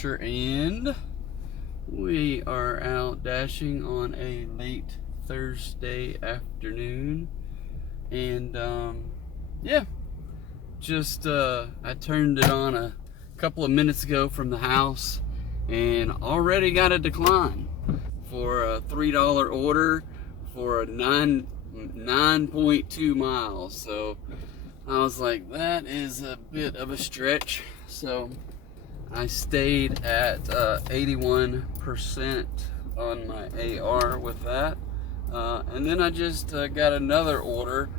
Dasher, and we are out dashing on a late Thursday afternoon. And yeah, just I turned it on a couple of minutes ago from the house and already got a decline for a $3 order for a 9.2 miles. So I was like, that is a bit of a stretch. So I stayed at 81% on my AR with that. And then I just got another order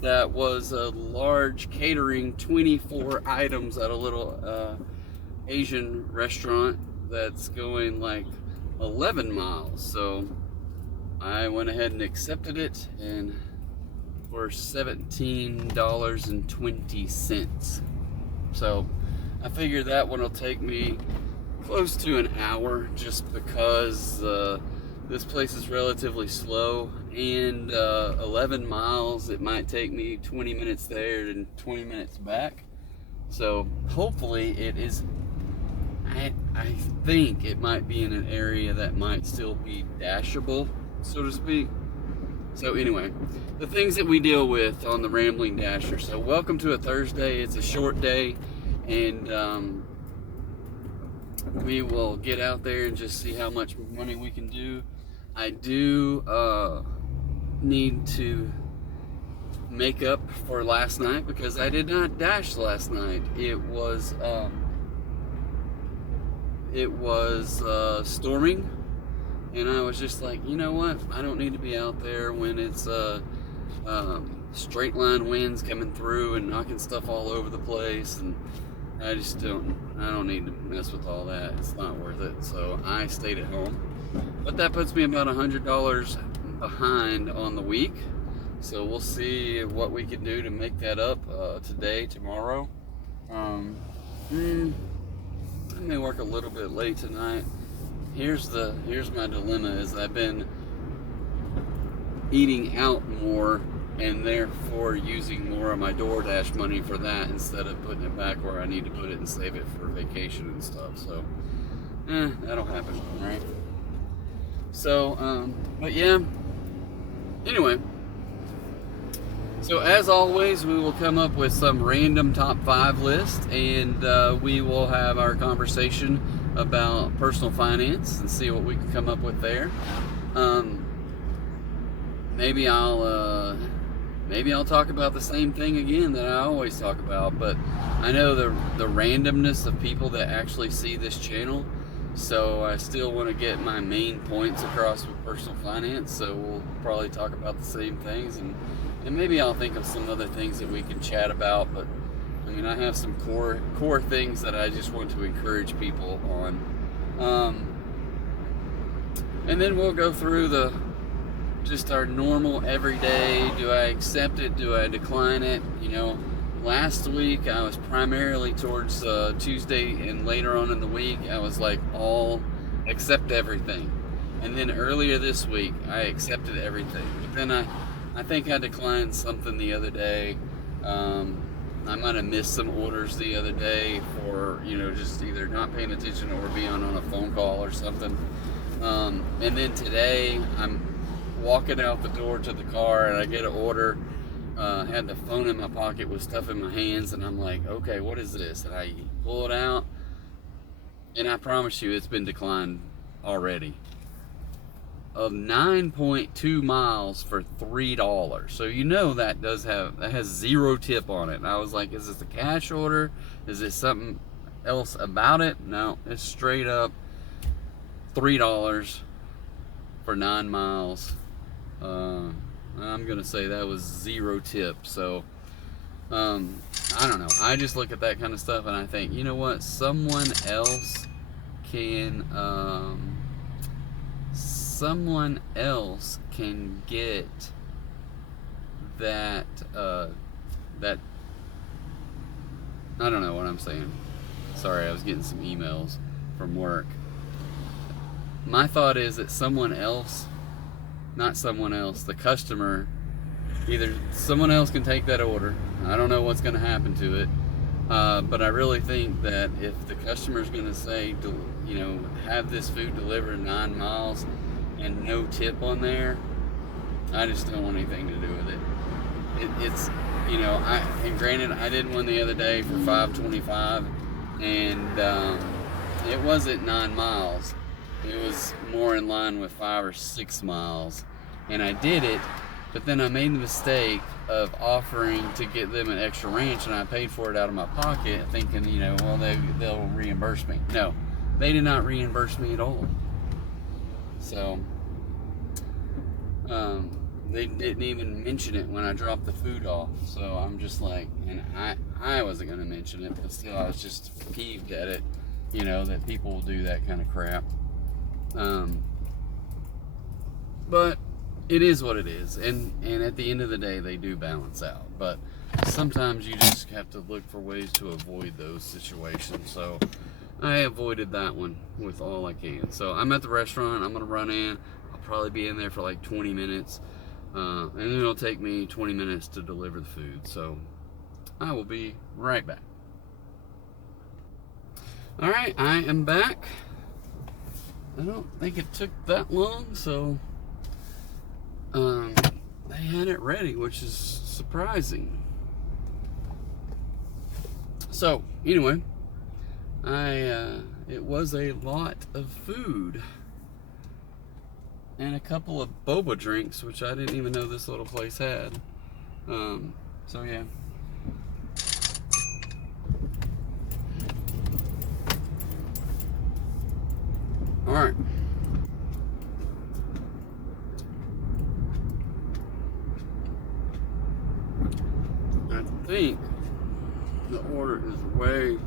that was a large catering, 24 items at a little Asian restaurant that's going like 11 miles. So I went ahead and accepted it, and for $17.20. So I figured that one will take me close to an hour, just because this place is relatively slow, and 11 miles, it might take me 20 minutes there and 20 minutes back. So hopefully it is, I think it might be in an area that might still be dashable, so to speak. So anyway, the things that we deal with on the Rambling Dasher. So welcome to a Thursday. It's a short day, and we will get out there and just see how much money we can do. I do need to make up for last night, because I did not dash last night. It was storming, and I was just like, you know what, I don't need to be out there when it's straight line winds coming through and knocking stuff all over the place, and I don't need to mess with all that. It's not worth it. So I stayed at home. But that puts me about $100 behind on the week. So we'll see what we can do to make that up today, tomorrow. I may work a little bit late tonight. Here's my dilemma: is I've been eating out more, and therefore using more of my DoorDash money for that instead of putting it back where I need to put it and save it for vacation and stuff. So that'll happen, right? So but yeah, anyway, so as always, we will come up with some random top 5 list, and we will have our conversation about personal finance and see what we can come up with there. Maybe I'll talk about the same thing again that I always talk about, but I know the randomness of people that actually see this channel, so I still want to get my main points across with personal finance. So we'll probably talk about the same things, and maybe I'll think of some other things that we can chat about. But I mean, I have some core things that I just want to encourage people on, and then we'll go through just our normal everyday. Do I accept it? Do I decline it? You know, last week I was primarily towards Tuesday and later on in the week, I was like all accept everything. And then earlier this week, I accepted everything. But then I think I declined something the other day. I might have missed some orders the other day for, just either not paying attention or being on a phone call or something. And then today, I'm walking out the door to the car, and I get an order. Had the phone in my pocket with stuff in my hands, and I'm like, okay, what is this? And I pull it out, and I promise you, it's been declined already. Of 9.2 miles for $3. So that has 0 tip on it. And I was like, is this a cash order? Is this something else about it? No, it's straight up $3 for 9 miles. I'm gonna say that was 0 tip. So I don't know, I just look at that kind of stuff and I think, you know what, someone else can get that that I don't know what I'm saying. Sorry, I was getting some emails from work. My thought is that the customer, either someone else can take that order. I don't know what's going to happen to it, But I really think that if the customer's going to say, have this food delivered 9 miles and no tip on there, I just don't want anything to do with it. It's, and granted, I did one the other day for $5.25, and it wasn't 9 miles. It was more in line with 5 or 6 miles, and I did it. But then I made the mistake of offering to get them an extra ranch, and I paid for it out of my pocket, thinking, they'll reimburse me. No, they did not reimburse me at all. So, they didn't even mention it when I dropped the food off. So I'm just like, and I wasn't going to mention it, but still I was just peeved at it, that people will do that kind of crap. But it is what it is, and at the end of the day, they do balance out. But sometimes you just have to look for ways to avoid those situations. So I avoided that one with all I can. So I'm at the restaurant. I'm gonna run in. I'll probably be in there for like 20 minutes, and then it'll take me 20 minutes to deliver the food. So I will be right back. All right, I am back. I don't think it took that long, so they had it ready, which is surprising. So anyway, it was a lot of food and a couple of boba drinks, which I didn't even know this little place had. So yeah. All right. I think the order is way.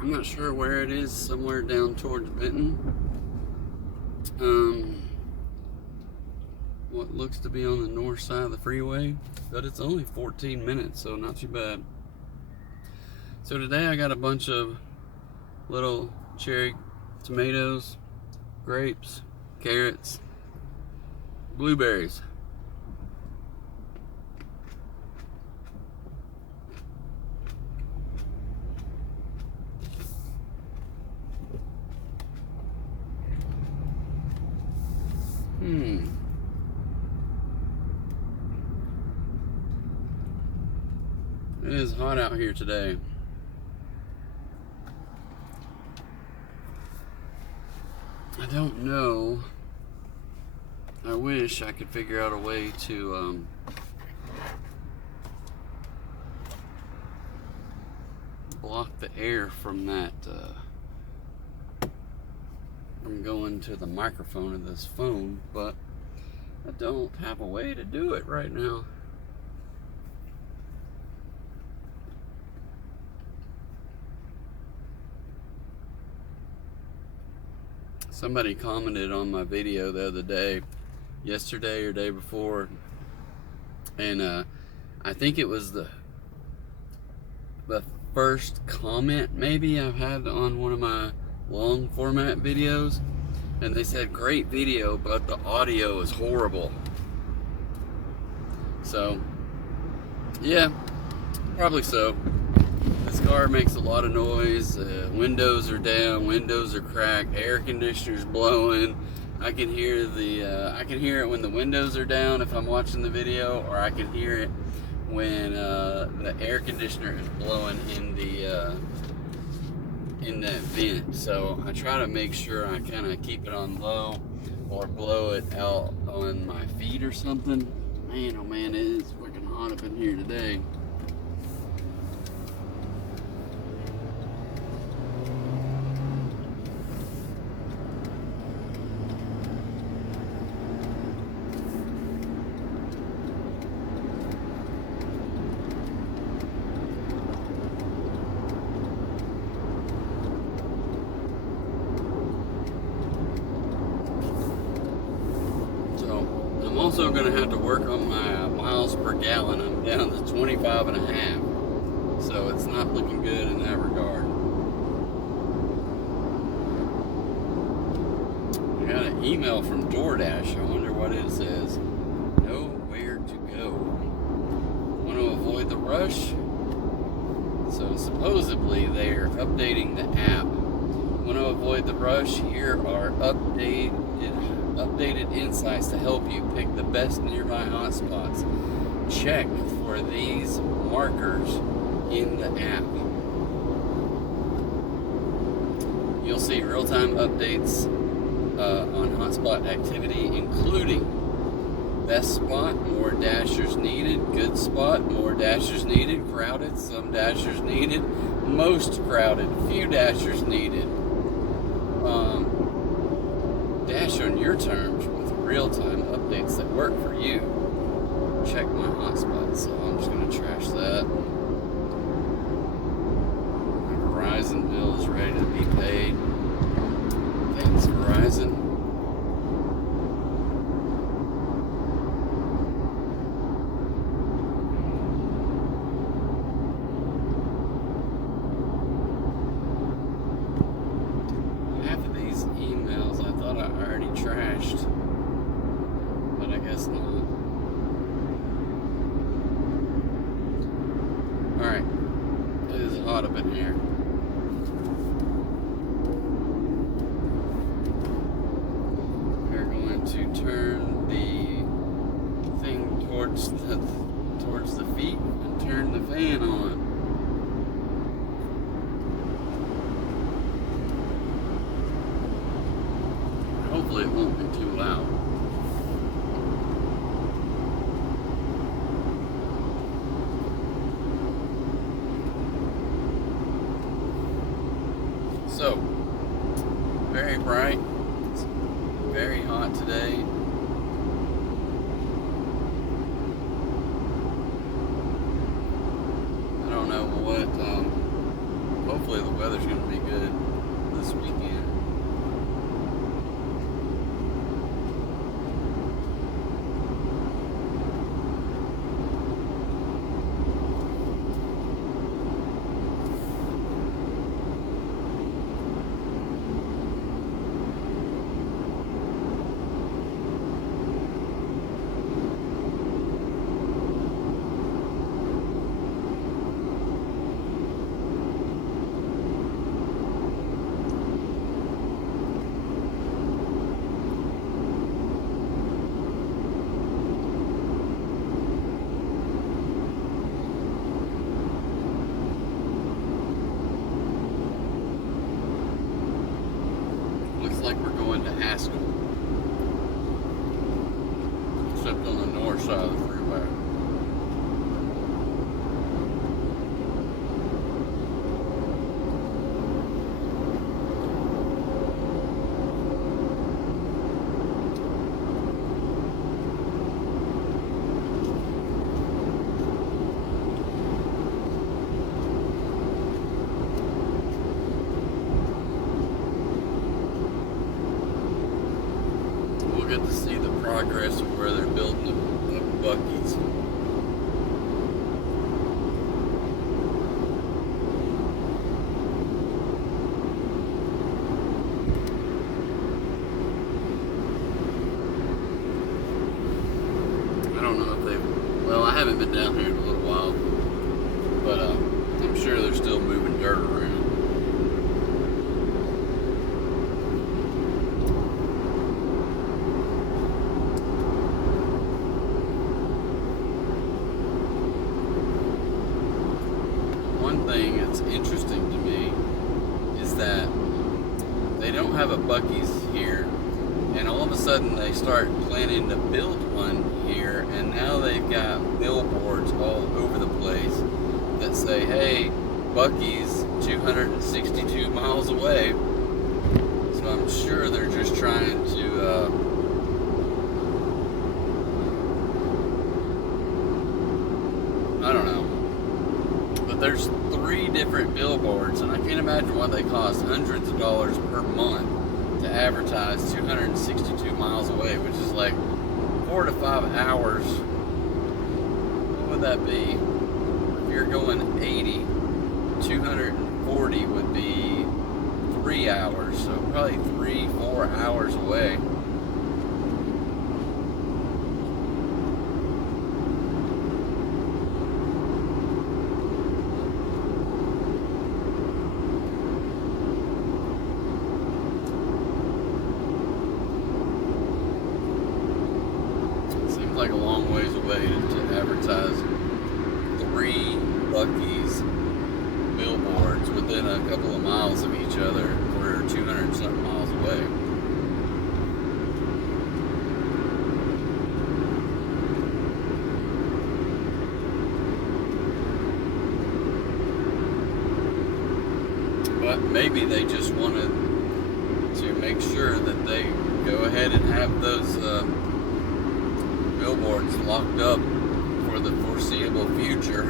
I'm not sure where it is, somewhere down towards Benton. What looks to be on the north side of the freeway, but it's only 14 minutes, so not too bad. So today I got a bunch of little cherry tomatoes, grapes, carrots, blueberries. It is hot out here today. I don't know. I wish I could figure out a way to block the air from that from going to the microphone of this phone, but I don't have a way to do it right now. Somebody commented on my video the other day, yesterday or day before, and I think it was the first comment maybe I've had on one of my long format videos, and they said, great video, but the audio is horrible. So yeah, probably so. This car makes a lot of noise. Windows are down, windows are cracked, air conditioner's blowing. I can hear it when the windows are down if I'm watching the video, or I can hear it when the air conditioner is blowing in that vent. So I try to make sure I kind of keep it on low or blow it out on my feet or something. Man, oh man, it is freaking hot up in here today. I'm also going to have to work on my miles per gallon. I'm down to 25 and a half, so it's not looking good in that regard. I got an email from DoorDash. I wonder what it says. Nowhere to go. rush. So supposedly they are updating the app. Want to avoid the rush? Here are updated insights to help you pick the best nearby hotspots. Check for these markers in the app. You'll see real-time updates on hotspot activity, including best spot, more dashers needed, good spot, more dashers needed, crowded, some dashers needed, most crowded, few dashers needed. Dash on your terms with real-time updates that work for you. Check my hotspot, so I'm just going to trash that. My Verizon bill is ready to be paid. Thanks, Verizon. Half of these emails I thought I already trashed, but I guess not. Alright, it is hot up in here. We're going to turn the thing towards the feet and turn the fan on. Hopefully it won't be too loud. So, very bright, it's very hot today. I don't know what, hopefully the weather's going to be good this weekend. Looks like we're going to Haskell, except on the north side of the freeway. Good to see the progress of where they're building the Buc-ee's. I don't know if well, I haven't been down here in a little while, but I'm sure they're still moving dirt around. One thing that's interesting to me is that they don't have a Buc-ee's here, and all of a sudden they start planning to build one here, and now they've got billboards all over the place that say, hey, Buc-ee's 262 miles away. So I'm sure they're just trying to I don't know. But there's 3 different billboards, and I can't imagine what they cost hundreds of dollars per month to advertise 262 miles away, which is like 4 to 5 hours. What would that be? If you're going 80, 240 would be 3 hours, so probably 3-4 hours away. like a long ways away to advertise 3 Buc-ee's billboards within a couple of miles of each other. We're 200 something miles away. But maybe they just wanted to make sure that they go ahead and have those billboards locked up for the foreseeable future,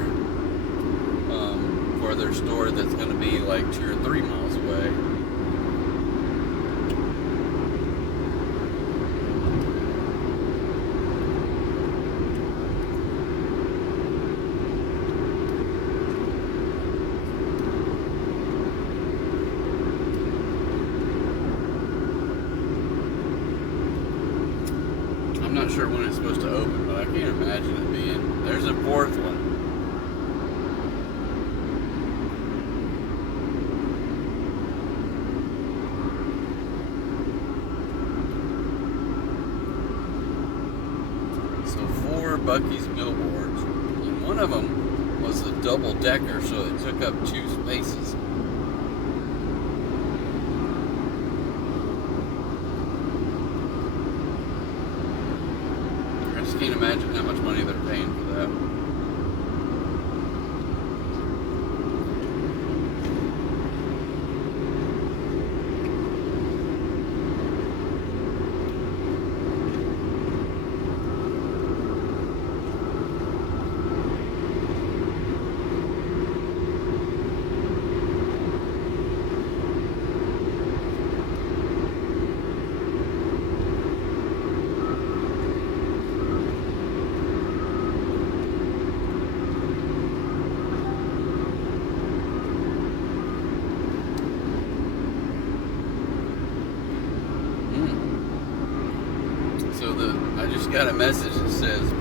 for their store that's going to be like 2 or 3 miles away. I'm not sure when it's supposed to open, but I can't imagine it being. There's a 4th one. So 4 Buc-ee's billboards, and one of them was a double decker, so it took up 2 spaces. I just can't imagine how much money they're paying for that. I just got a message that says,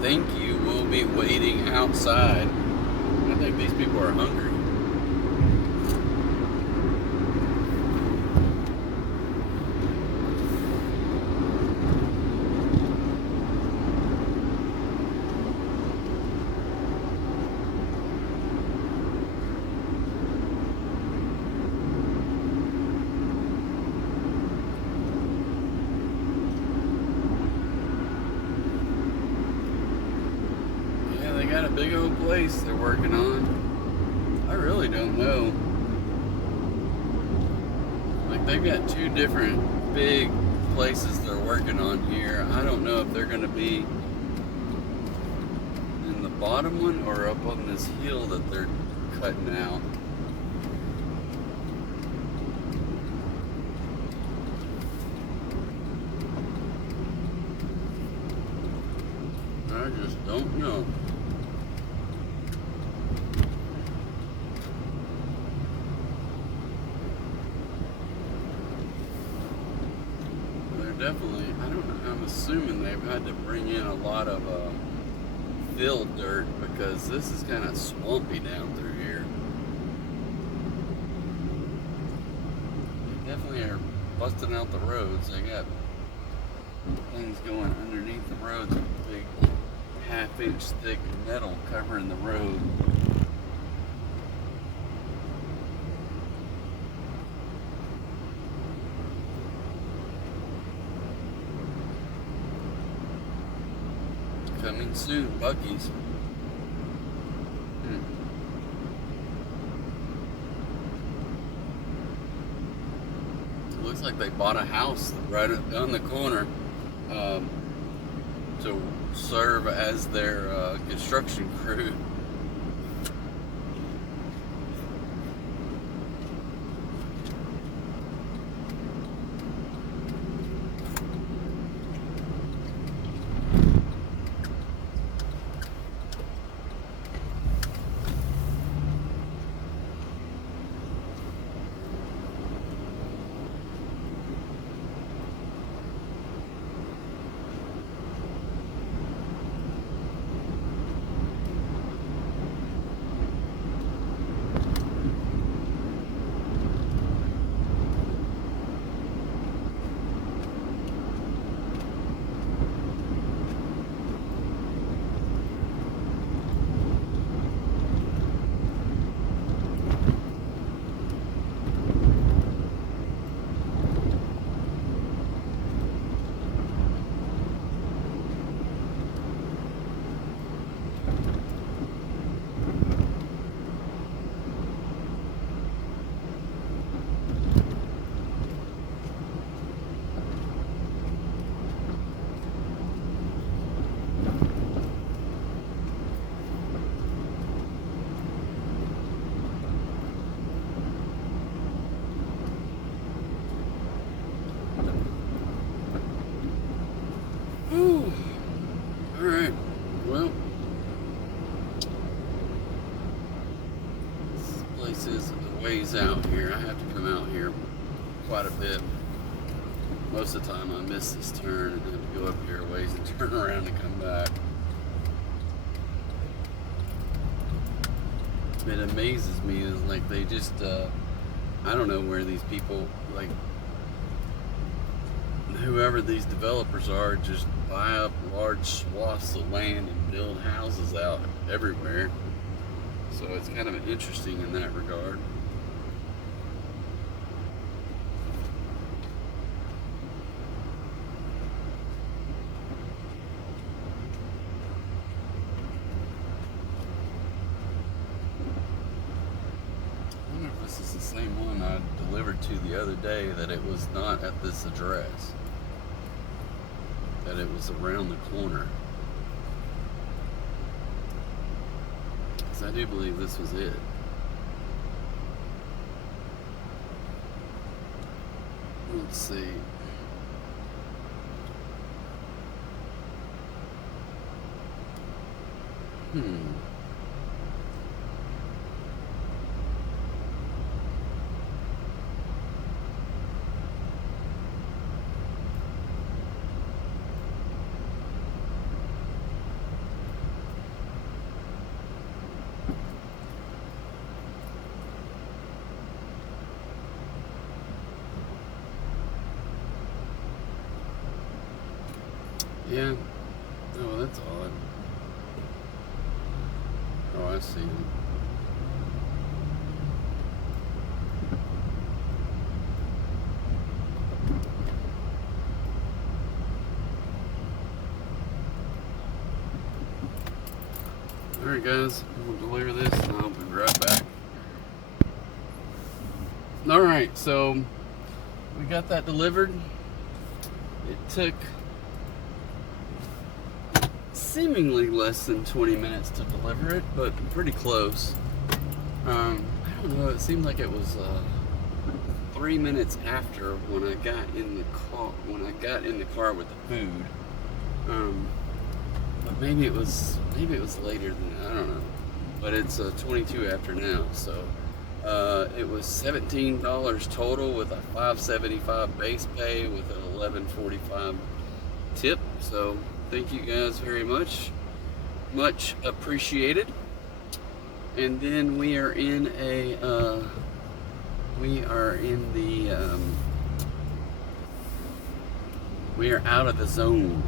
"Thank you, we'll be waiting outside." I think these people are hungry. Got a big old place they're working on. I really don't know. Like, they've got 2 different big places they're working on here. I don't know if they're going to be in the bottom one or up on this hill that they're cutting out. I just don't know. Definitely, I don't know, I'm assuming they've had to bring in a lot of filled dirt because this is kind of swampy down through here. They definitely are busting out the roads. They got things going underneath the roads with big 1/2-inch thick metal covering the road. Coming soon, Buc-ee's. It looks like they bought a house right on the corner to serve as their construction crew. quite a bit. Most of the time I miss this turn and have to go up here a ways and turn around and come back. It amazes me is like they just, I don't know where these people, like whoever these developers are, just buy up large swaths of land and build houses out everywhere. So it's kind of interesting in that regard. I wonder if this is the same one I delivered to the other day, that it was not at this address, that it was around the corner. I do believe this was it. Let's see. Yeah. Oh, that's odd. Oh, I see. Alright guys, we'll deliver this and I'll be right back. Alright, so we got that delivered. It took seemingly less than 20 minutes to deliver it, but pretty close. I don't know, it seemed like it was 3 minutes after when I got in the car with the food. But maybe it was later than, I don't know. But it's 22 after now, so it was $17 total with a $5.75 base pay with an $11.45 tip. So thank you guys very much. Much appreciated. And then we are in we are out of the zone.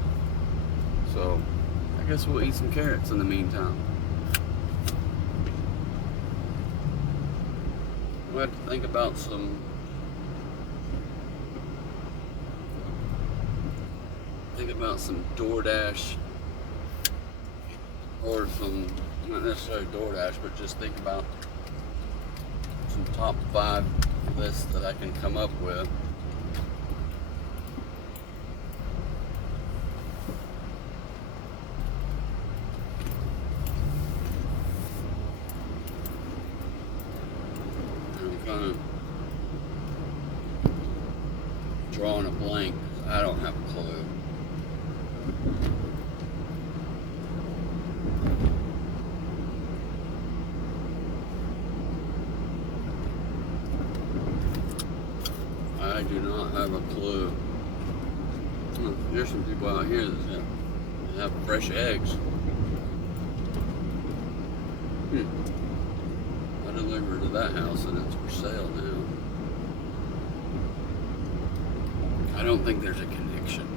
So I guess we'll eat some carrots in the meantime. We'll have to think about some DoorDash, or some, not necessarily DoorDash, but just think about some top 5 lists that I can come up with. I'm kind of drawing a blank. I don't have a clue. I do not have a clue. There's some people out here that have fresh eggs. I delivered to that house and it's for sale now. I don't think there's a connection.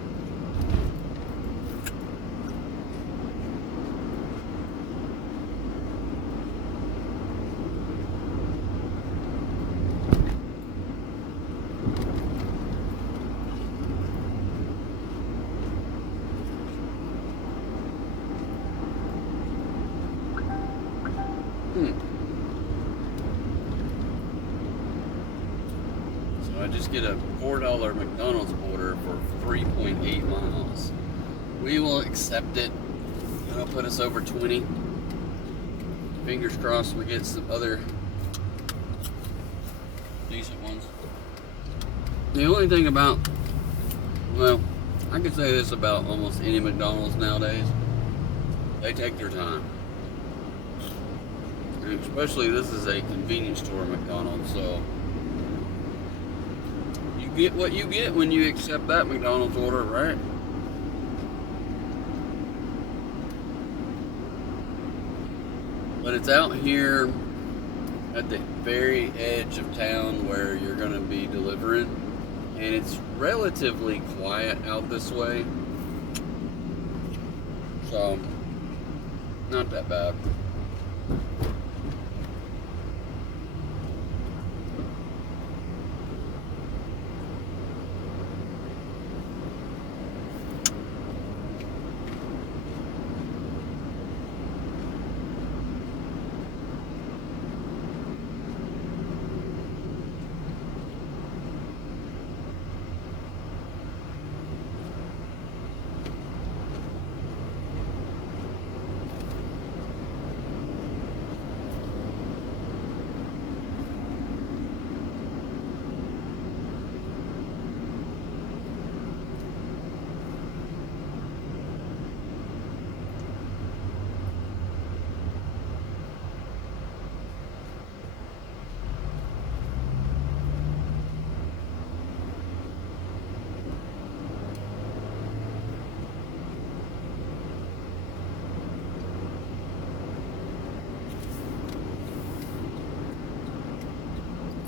So I just get a $4 McDonald's order for 3.8 miles. We will accept it. That'll put us over 20. Fingers crossed we get some other decent ones. The only thing about, well, I can say this about almost any McDonald's nowadays. They take their time. And especially this is a convenience store McDonald's, so you get what you get when you accept that McDonald's order, right? But it's out here at the very edge of town where you're going to be delivering, and it's relatively quiet out this way, so not that bad.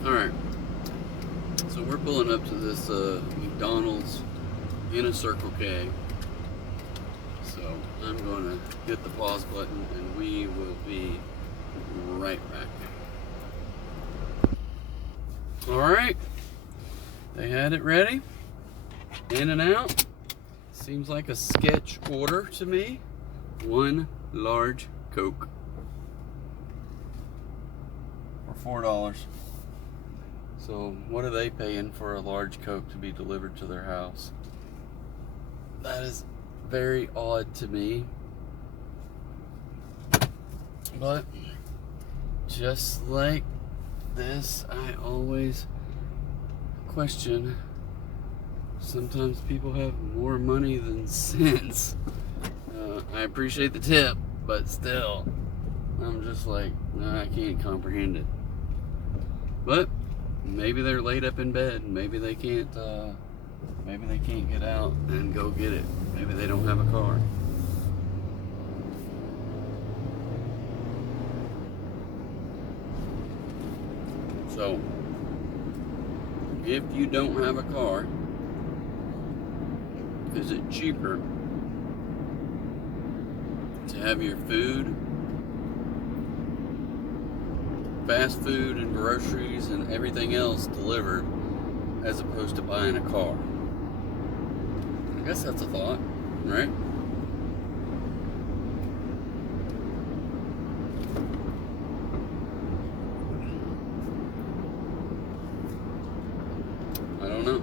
Alright, so we're pulling up to this McDonald's in a Circle K. So I'm going to hit the pause button and we will be right back. Alright, they had it ready. In and out. Seems like a sketch order to me. 1 large Coke for $4. So what are they paying for a large Coke to be delivered to their house? That is very odd to me. But just like this, I always question, sometimes people have more money than sense. I appreciate the tip, but still, I'm just like, I can't comprehend it. But maybe they're laid up in bed. Maybe they can't get out and go get it. Maybe they don't have a car. So, if you don't have a car, is it cheaper to have your food, fast food and groceries and everything else delivered as opposed to buying a car? I guess that's a thought, right? I don't know.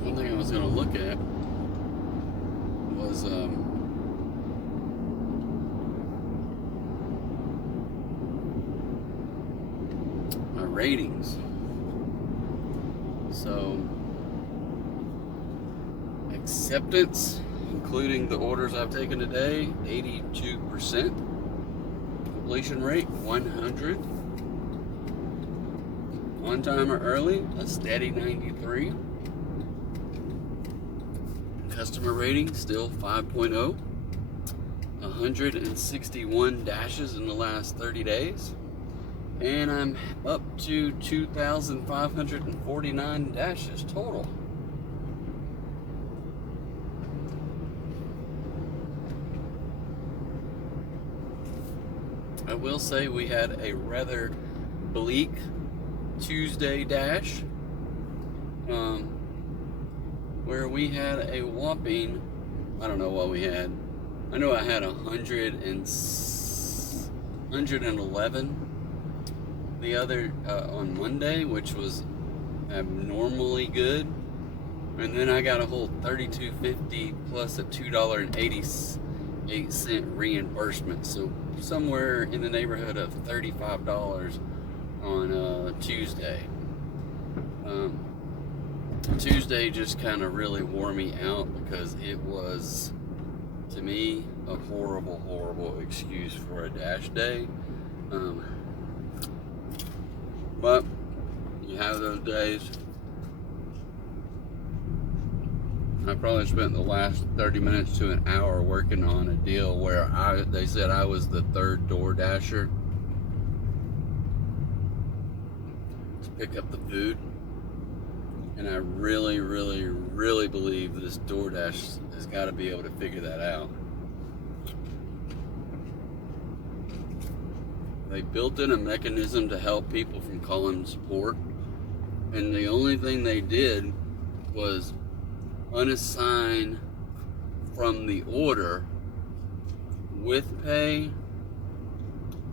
One thing I was going to look at was my ratings. So, acceptance, including the orders I've taken today, 82%. Completion rate, 100. On time or early, a steady 93. Customer rating, still 5.0. 161 dashes in the last 30 days. And I'm up to 2,549 dashes total. I will say we had a rather bleak Tuesday dash, where we had a whopping, I don't know what we had. I know I had 111 the other on Monday, which was abnormally good. And then I got a whole $32.50 plus a $2.88 reimbursement. So somewhere in the neighborhood of $35 on Tuesday. Tuesday just kind of really wore me out because it was, to me, a horrible, horrible excuse for a dash day. But you have those days. I probably spent the last 30 minutes to an hour working on a deal where they said I was the third DoorDasher to pick up the food. And I really, really, really believe this DoorDash has got to be able to figure that out. They built in a mechanism to help people from calling support, and the only thing they did was unassign from the order with pay,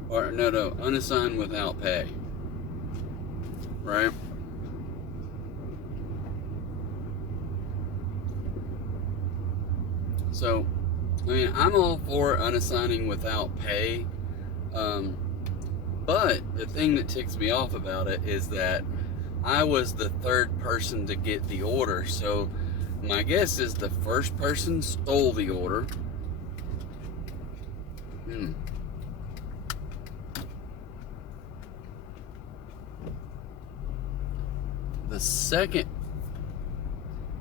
or no, unassign without pay, right? So, I mean, I'm all for unassigning without pay, but the thing that ticks me off about it is that I was the third person to get the order. So my guess is the first person stole the order. The second,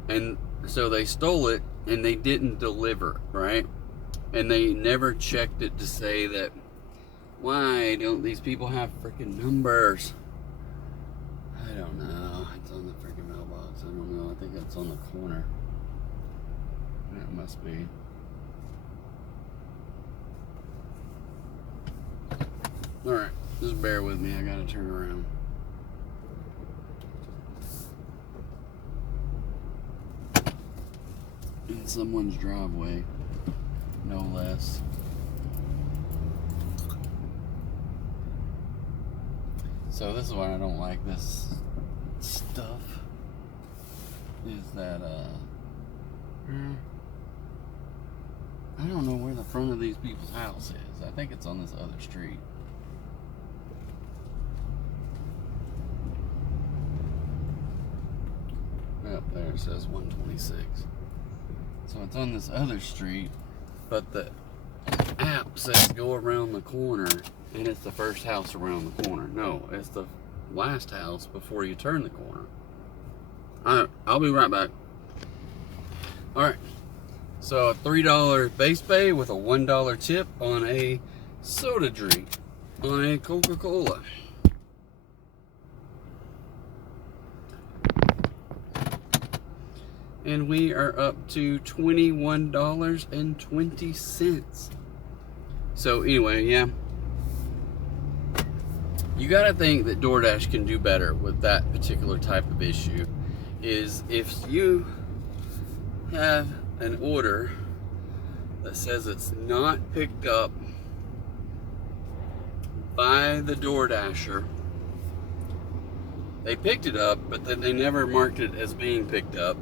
and so they stole it and they didn't deliver, right? And they never checked it to say that, why don't these people have freaking numbers? I don't know. It's on the freaking mailbox. I don't know. I think it's on the corner. That must be. Alright, just bear with me. I gotta turn around. In someone's driveway, no less. So this is why I don't like this stuff, is that I don't know where the front of these people's house is. I think it's on this other street. Up there it says 126. So it's on this other street, but the app says go around the corner, and it's the first house around the corner. No, it's the last house before you turn the corner. Alright, I'll be right back. Alright, so a $3 base pay with a $1 tip on a soda drink, on a Coca-Cola. And we are up to $21.20. So anyway, yeah. You gotta think that DoorDash can do better with that particular type of issue. Is if you have an order that says it's not picked up by the DoorDasher, they picked it up, but then they never marked it as being picked up.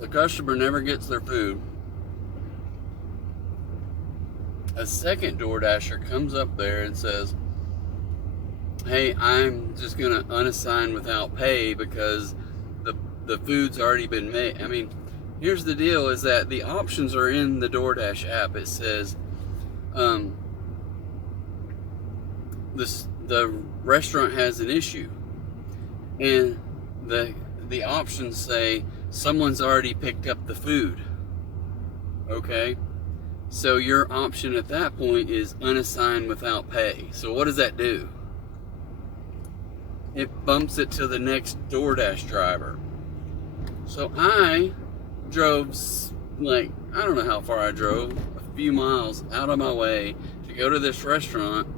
The customer never gets their food. A second DoorDasher comes up there and says, hey, I'm just gonna unassign without pay because the food's already been made. I mean, here's the deal, is that the options are in the DoorDash app. It says the restaurant has an issue, and the options say someone's already picked up the food. Okay, so your option at that point is unassigned without pay. So what does that do? It bumps it to the next DoorDash driver. So I drove, like, I don't know how far I drove, a few miles out of my way to go to this restaurant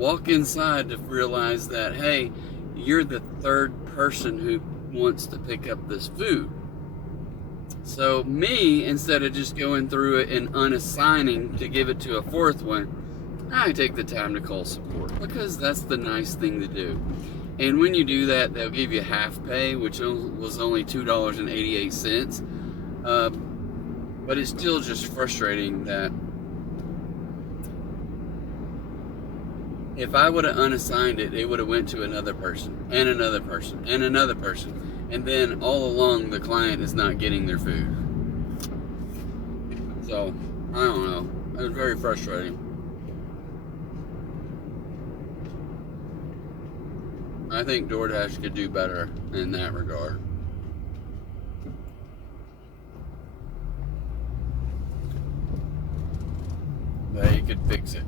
walk inside to realize that, hey, you're the third person who wants to pick up this food. So me, instead of just going through it and unassigning to give it to a fourth one, I take the time to call support, because that's the nice thing to do. And when you do that, they'll give you half pay, which was only $2.88. But it's still just frustrating that if I would have unassigned it, it would have went to another person, and another person, and another person. And then all along, the client is not getting their food. So, I don't know. It was very frustrating. I think DoorDash could do better in that regard. They could fix it.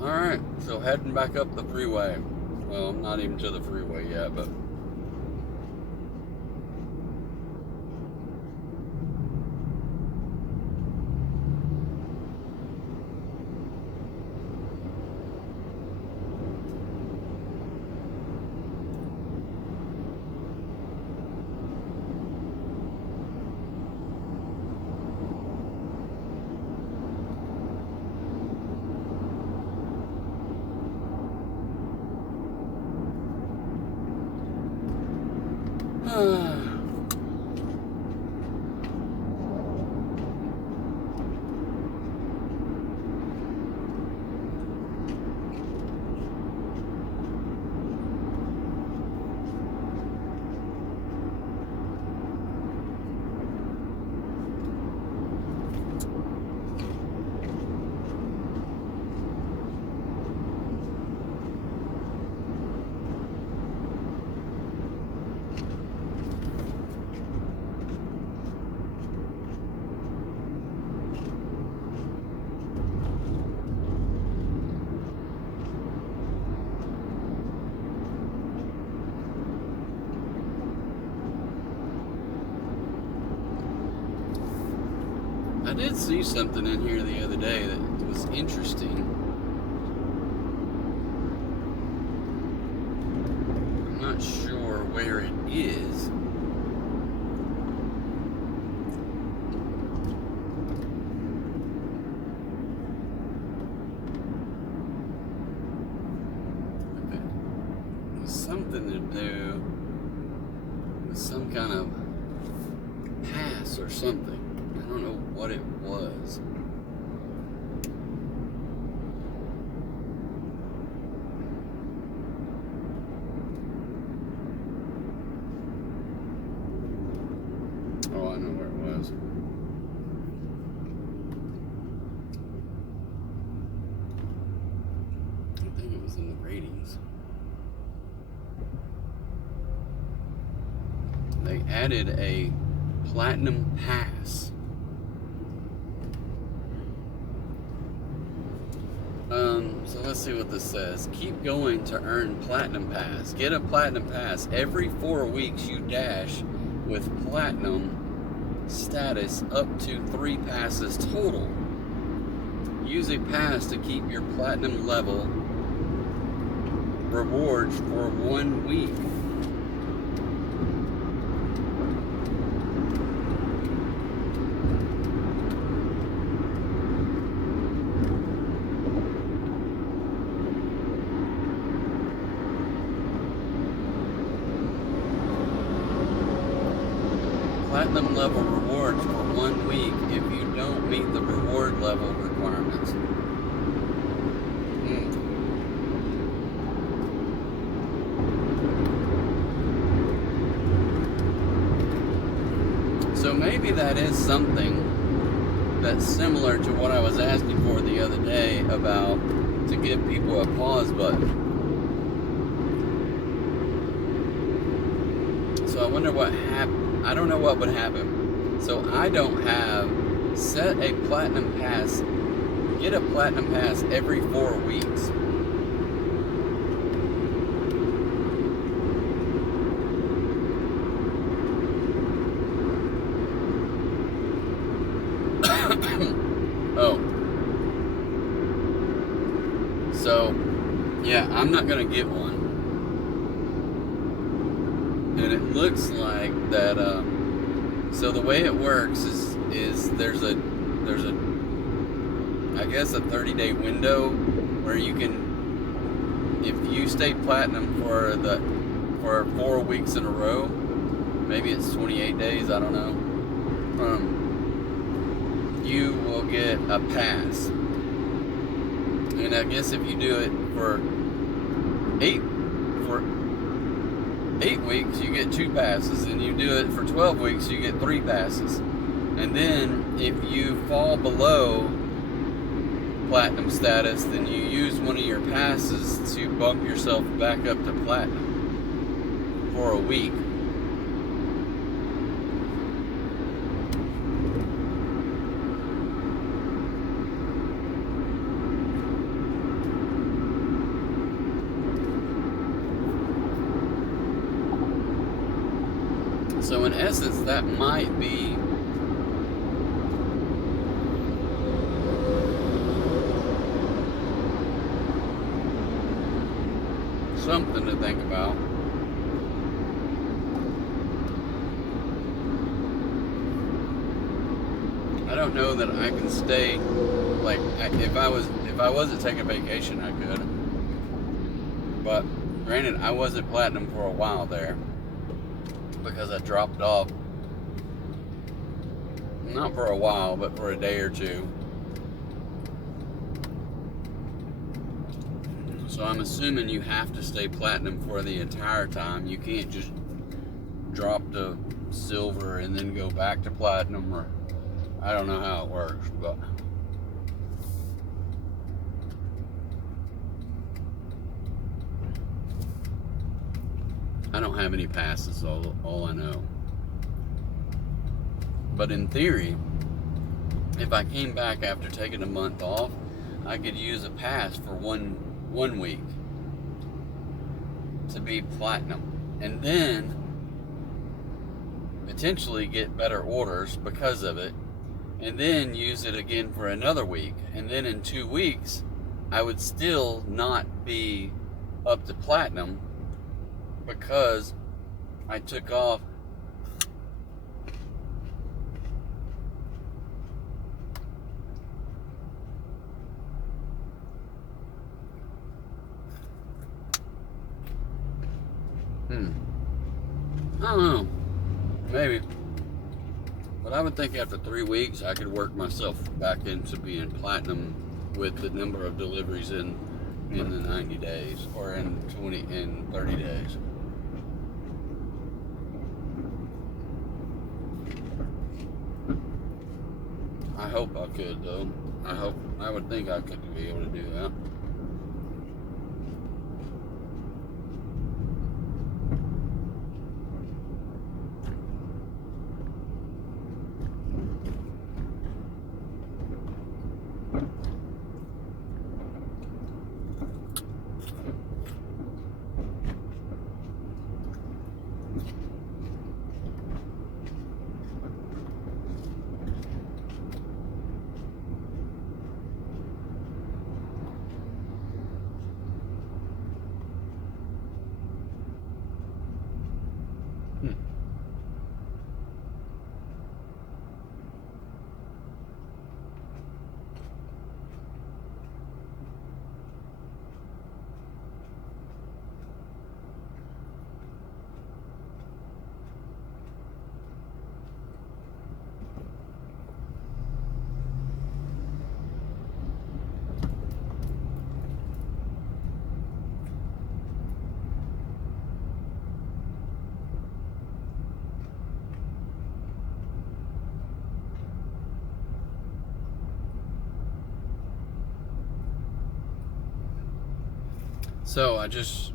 Alright, so heading back up the freeway. Well, I'm not even to the freeway yet, but I did see something in here the other day that was interesting. I'm not sure where it is. Okay. It was something to do with some kind of pass or something. I don't know what it was. Oh, I know where it was. I think it was in the ratings. They added a platinum pass. So let's see what this says. Keep going to earn platinum pass. Get a platinum pass. Every 4 weeks you dash with platinum status up to 3 passes total. Use a pass to keep your platinum level rewards for 1 week. Platinum level rewards for 1 week if you don't meet the reward level requirements. So maybe that is something that's similar to what I was asking for the other day about to give people a pause button. So I wonder what happened. I don't know what would happen. So I don't have set a platinum pass, get a platinum pass every 4 weeks. So, yeah, I'm not gonna get one. And it looks like that. So the way it works is there's a I guess a 30-day window where you can, if you stay platinum for 4 weeks in a row, maybe it's 28 days, I don't know. You will get a pass. And I guess if you do it for 8 weeks, you get 2 passes, and you do it for 12 weeks, you get 3 passes. And then if you fall below platinum status, then you use one of your passes to bump yourself back up to platinum for a week. So in essence, that might be something to think about. I don't know that I can stay, like, if I wasn't taking vacation, I could. But granted, I wasn't platinum for a while there because I dropped off, not for a while, but for a day or two. So I'm assuming you have to stay platinum for the entire time. You can't just drop to silver and then go back to platinum, or I don't know how it works, but I don't have any passes, all I know. But in theory, if I came back after taking a month off, I could use a pass for one week to be platinum, and then potentially get better orders because of it, and then use it again for another week, and then in 2 weeks I would still not be up to platinum because I took off I don't know, maybe, but I would think after 3 weeks I could work myself back into being platinum with the number of deliveries in the 90 days, or in 30 days. I hope I could, though. I would think I could be able to do that. So I just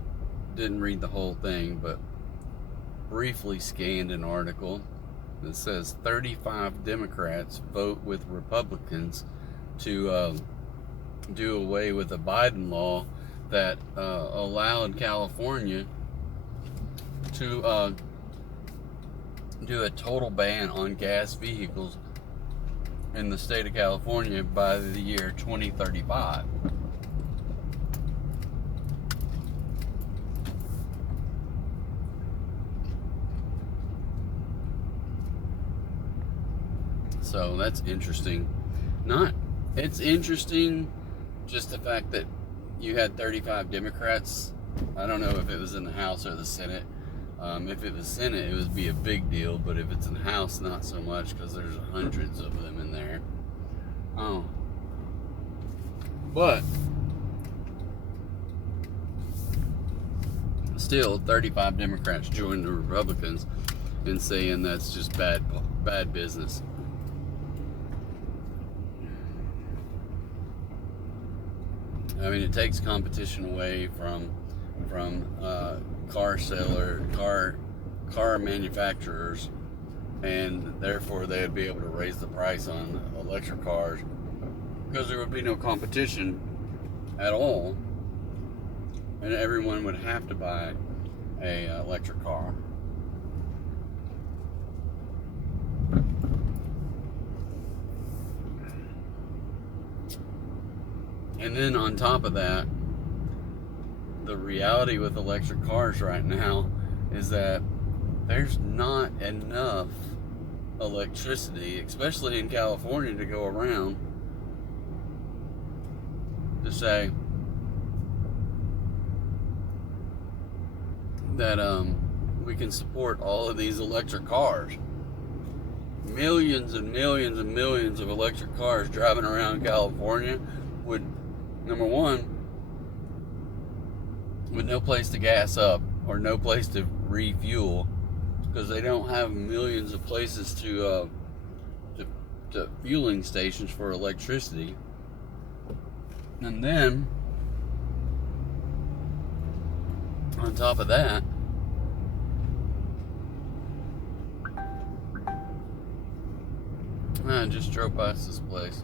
didn't read the whole thing, but briefly scanned an article that says 35 Democrats vote with Republicans to do away with a Biden law that allowed California to do a total ban on gas vehicles in the state of California by the year 2035. So that's interesting. It's interesting just the fact that you had 35 Democrats. I don't know if it was in the House or the Senate. If it was Senate, it would be a big deal, but if it's in the House, not so much, because there's hundreds of them in there. But still, 35 Democrats joined the Republicans in saying that's just bad business. I mean, it takes competition away from car manufacturers, and therefore they would be able to raise the price on electric cars, because there would be no competition at all, and everyone would have to buy a electric car. And then on top of that, the reality with electric cars right now is that there's not enough electricity, especially in California, to go around to say that we can support all of these electric cars. Millions and millions and millions of electric cars driving around California would, number one, with no place to gas up or no place to refuel, because they don't have millions of places to fueling stations for electricity. And then on top of that, I just drove past this place.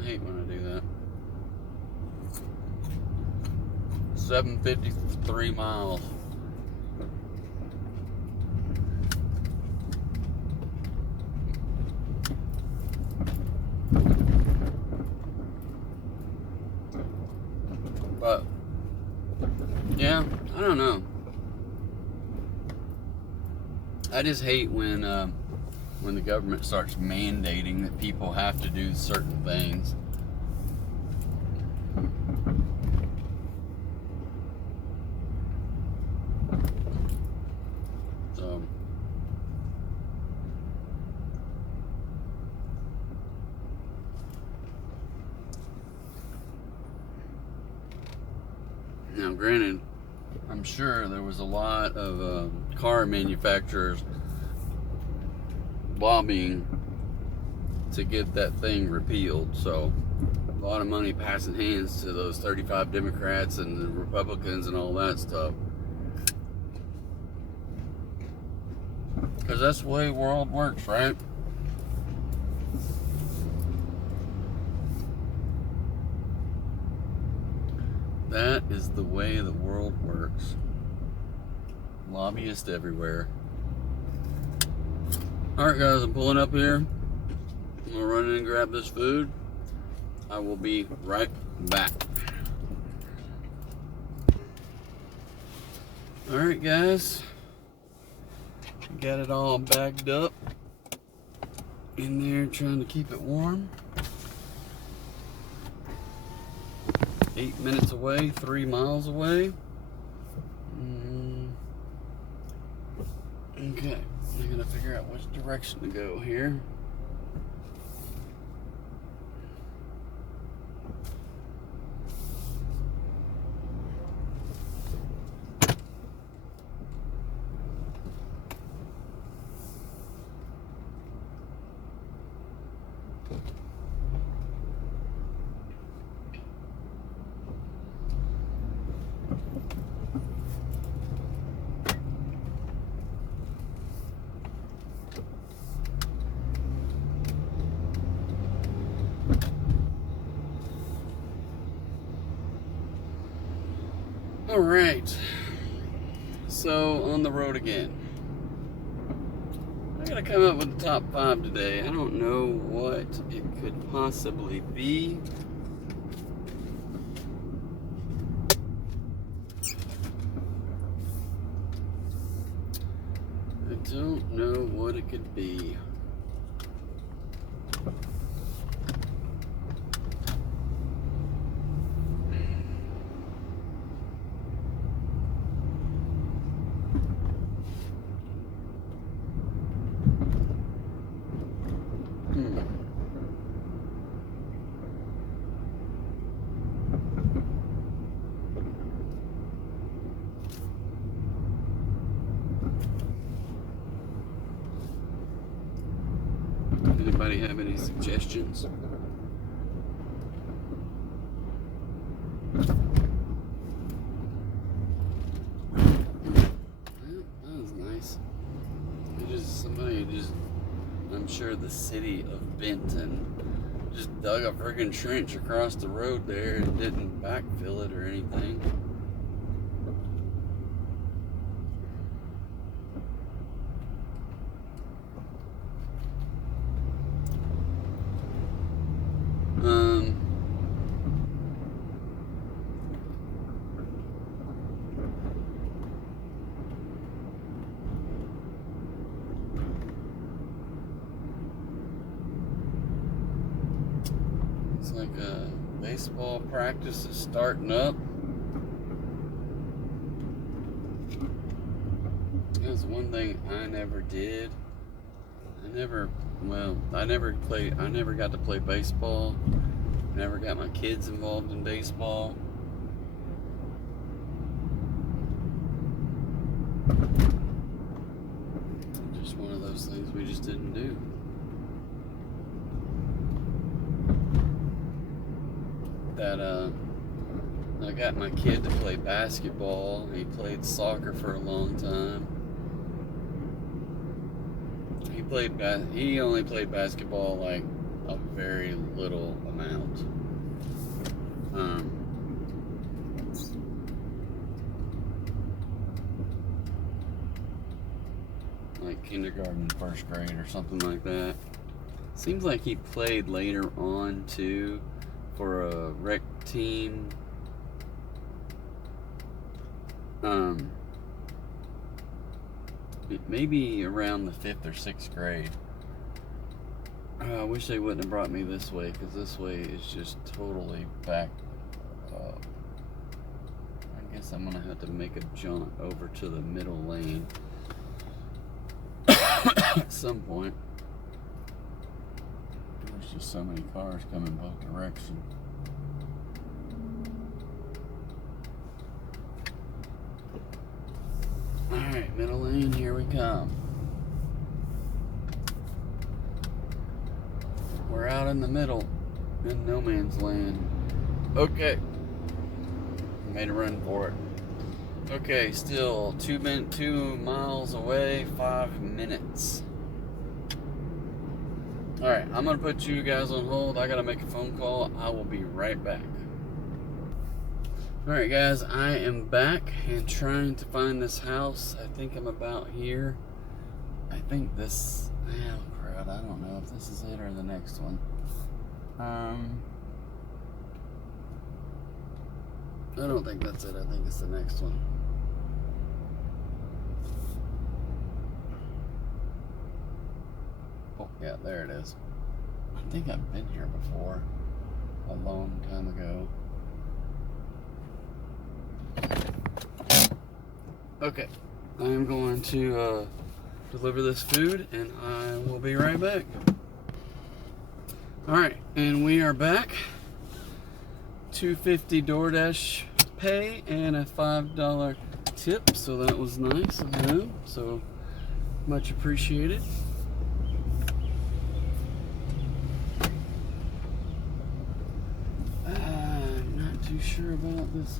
I hate when I do that. 753 miles. But yeah, I don't know. I just hate when the government starts mandating that people have to do certain things. So now, granted, I'm sure there was a lot of car manufacturers lobbying to get that thing repealed, so a lot of money passing hands to those 35 Democrats and the Republicans and all that stuff, because that's the way the world works, right? That is the way the world works. Lobbyists everywhere. Alright guys, I'm pulling up here. I'm gonna run in and grab this food. I will be right back. Alright guys, got it all bagged up in there, trying to keep it warm. 8 minutes away, 3 miles away. Okay, I'm gonna figure out which direction to go here. Alright, so on the road again. I gotta come up with the top 5 today. I don't know what it could possibly be. I don't know what it could be. Anybody have any suggestions? That was nice. I'm sure the city of Benton just dug a friggin' trench across the road there and didn't backfill it or anything. It's like baseball practice is starting up. That's one thing I never did. I never got to play baseball. Never got my kids involved in baseball. Just one of those things we just didn't do. I got my kid to play basketball. He played soccer for a long time. He only played basketball like a very little amount. Like kindergarten, first grade, or something like that. Seems like he played later on too for a rec team. Maybe around the 5th or 6th grade. I wish they wouldn't have brought me this way, because this way is just totally back up. I guess I'm gonna have to make a jaunt over to the middle lane at some point. There's just so many cars coming both directions. Alright, middle lane, here we come. We're out in the middle, in no man's land. Okay. Made a run for it. Okay, still 2 miles away, 5 minutes. Alright, I'm going to put you guys on hold. I got to make a phone call. I will be right back. Alright guys, I am back and trying to find this house. I think I'm about here. I think this... Oh crap, I don't know if this is it or the next one. I don't think that's it. I think it's the next one. Oh yeah, there it is. I think I've been here before. A long time ago. Okay, I am going to deliver this food and I will be right back. Alright, and we are back. $2.50 DoorDash pay and a $5 tip, so that was nice of them, so much appreciated. I'm not too sure about this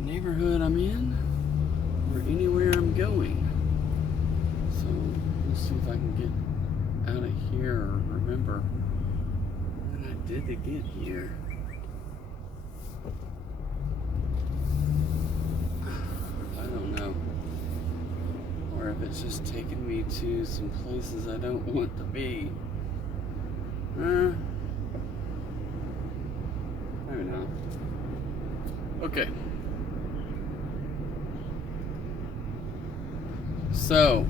neighborhood I'm in or anywhere I'm going, so let's see if I can get out of here or remember what I did to get here. I don't know, or if it's just taking me to some places I don't want to be. Maybe not. Okay. So,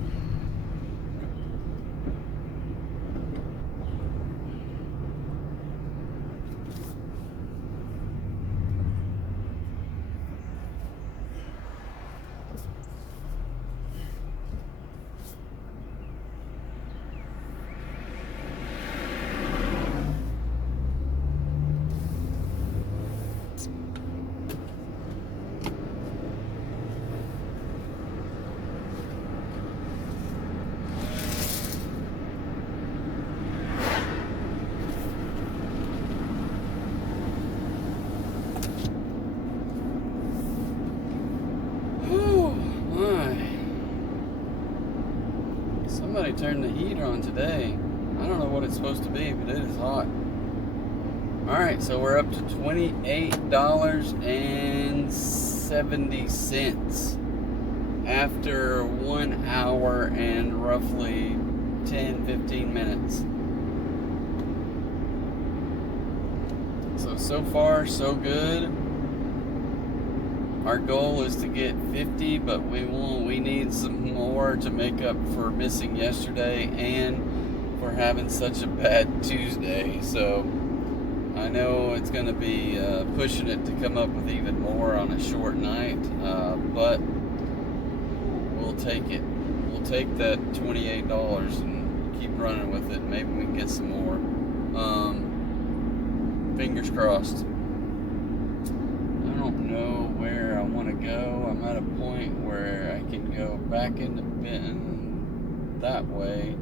Somebody turned the heater on today. I don't know what it's supposed to be, but it is hot. Alright, so we're up to $28.70 after 1 hour and roughly 10-15 minutes. So far, so good. Our goal is to get 50, but we need some more to make up for missing yesterday and for having such a bad Tuesday. So I know it's going to be pushing it to come up with even more on a short night, but we'll take it. We'll take that $28 and keep running with it. Maybe we can get some more. Fingers crossed. I don't know where I want to go. I'm at a point where I can go back into Benton that way,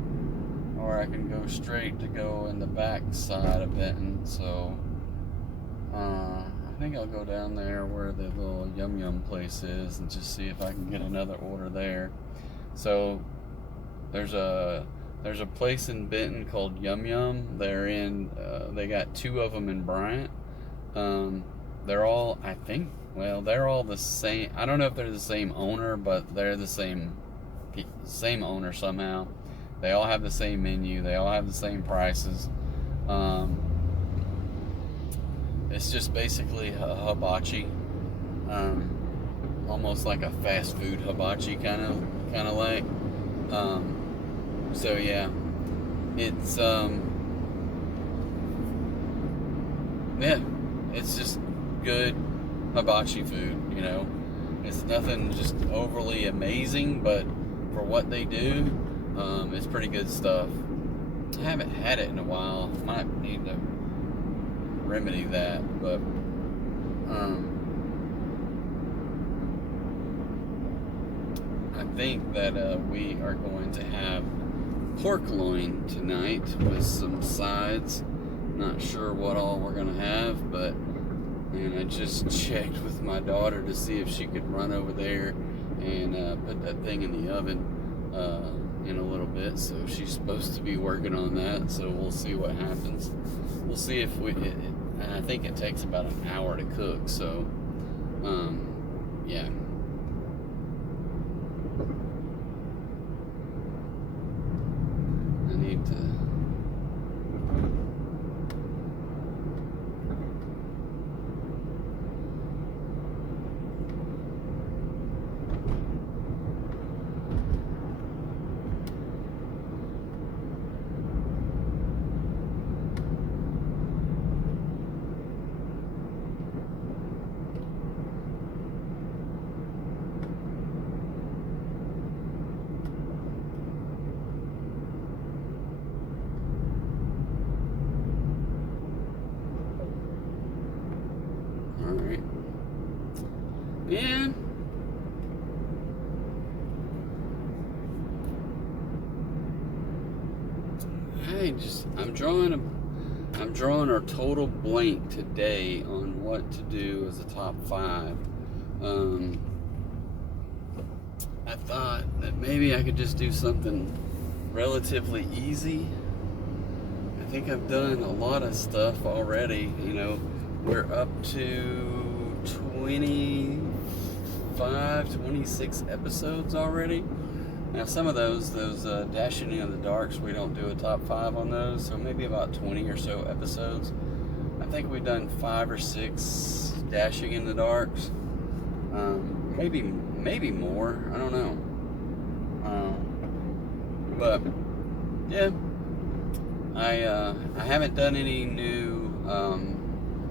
or I can go straight to go in the back side of Benton. So I think I'll go down there where the little Yum Yum place is and just see if I can get another order there. So there's a place in Benton called Yum Yum. They got 2 of them in Bryant. They're all, I think, they're all the same. I don't know if they're the same owner, but they're the same owner somehow. They all have the same menu. They all have the same prices. It's just basically a hibachi, almost like a fast food hibachi kind of like. So yeah, it's it's just good hibachi food. You know, it's nothing just overly amazing, but for what they do, it's pretty good stuff. I haven't had it in a while. Might need to remedy that, but I think that we are going to have pork loin tonight with some sides. Not sure what all we're gonna have, and I just checked with my daughter to see if she could run over there and put that thing in the oven in a little bit. So she's supposed to be working on that, so we'll see what happens. We'll see if and I think it takes about an hour to cook, so yeah. I need to Yeah. I'm drawing a total blank today on what to do as a top 5. I thought that maybe I could just do something relatively easy. I think I've done a lot of stuff already. You know, we're up to 26 episodes already. Now some of those Dashing in the Darks, we don't do a top 5 on those, so maybe about 20 or so episodes. I think we've done 5 or 6 Dashing in the Darks. Maybe more, I don't know. But yeah, I haven't done any new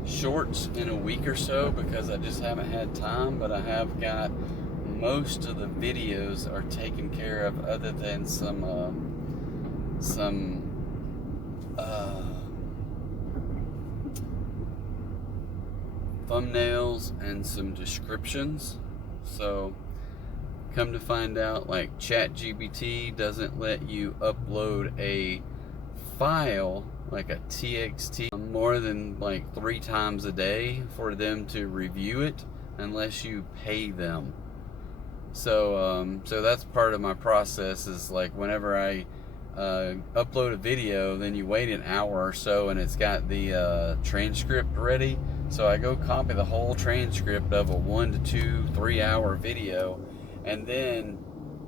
shorts in a week or so because I just haven't had time, but I have got most of the videos are taken care of, other than some thumbnails and some descriptions. So come to find out, like ChatGPT doesn't let you upload a file like a TXT more than like 3 times a day for them to review it unless you pay them. So that's part of my process, is like whenever I upload a video, then you wait an hour or so and it's got the transcript ready. So I go copy the whole transcript of a 1 to 2, 3 hour video and then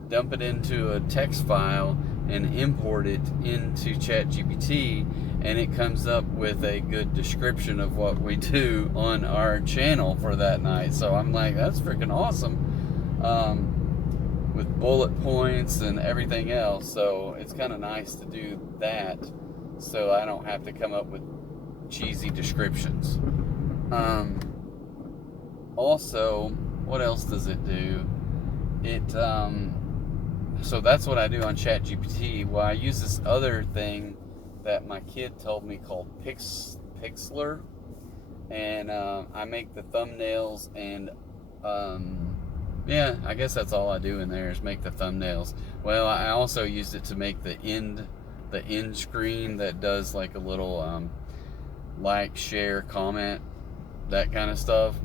dump it into a text file and import it into ChatGPT, and it comes up with a good description of what we do on our channel for that night. So I'm like, that's freaking awesome. With bullet points and everything else. So it's kind of nice to do that so I don't have to come up with cheesy descriptions. Also, what else does it do? So that's what I do on ChatGPT. Well, I use this other thing that my kid told me called Pixlr, and I make the thumbnails, and yeah, I guess that's all I do in there is make the thumbnails. Well, I also used it to make the end screen that does like a little like, share, comment, that kind of stuff.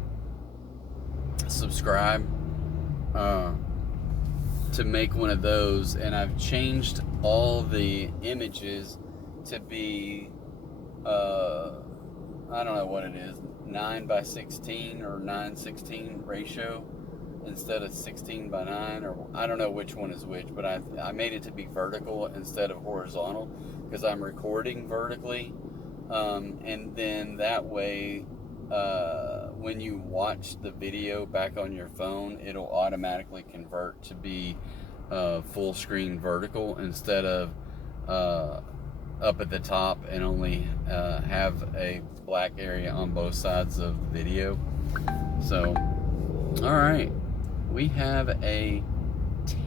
Subscribe. To make one of those, and I've changed all the images to be I don't know what it is, 9:16 or 9:16 ratio instead of 16:9, or I don't know which one is which, but I made it to be vertical instead of horizontal because I'm recording vertically, and then that way when you watch the video back on your phone, it'll automatically convert to be full screen vertical instead of up at the top and only have a black area on both sides of the video. So, all right, we have a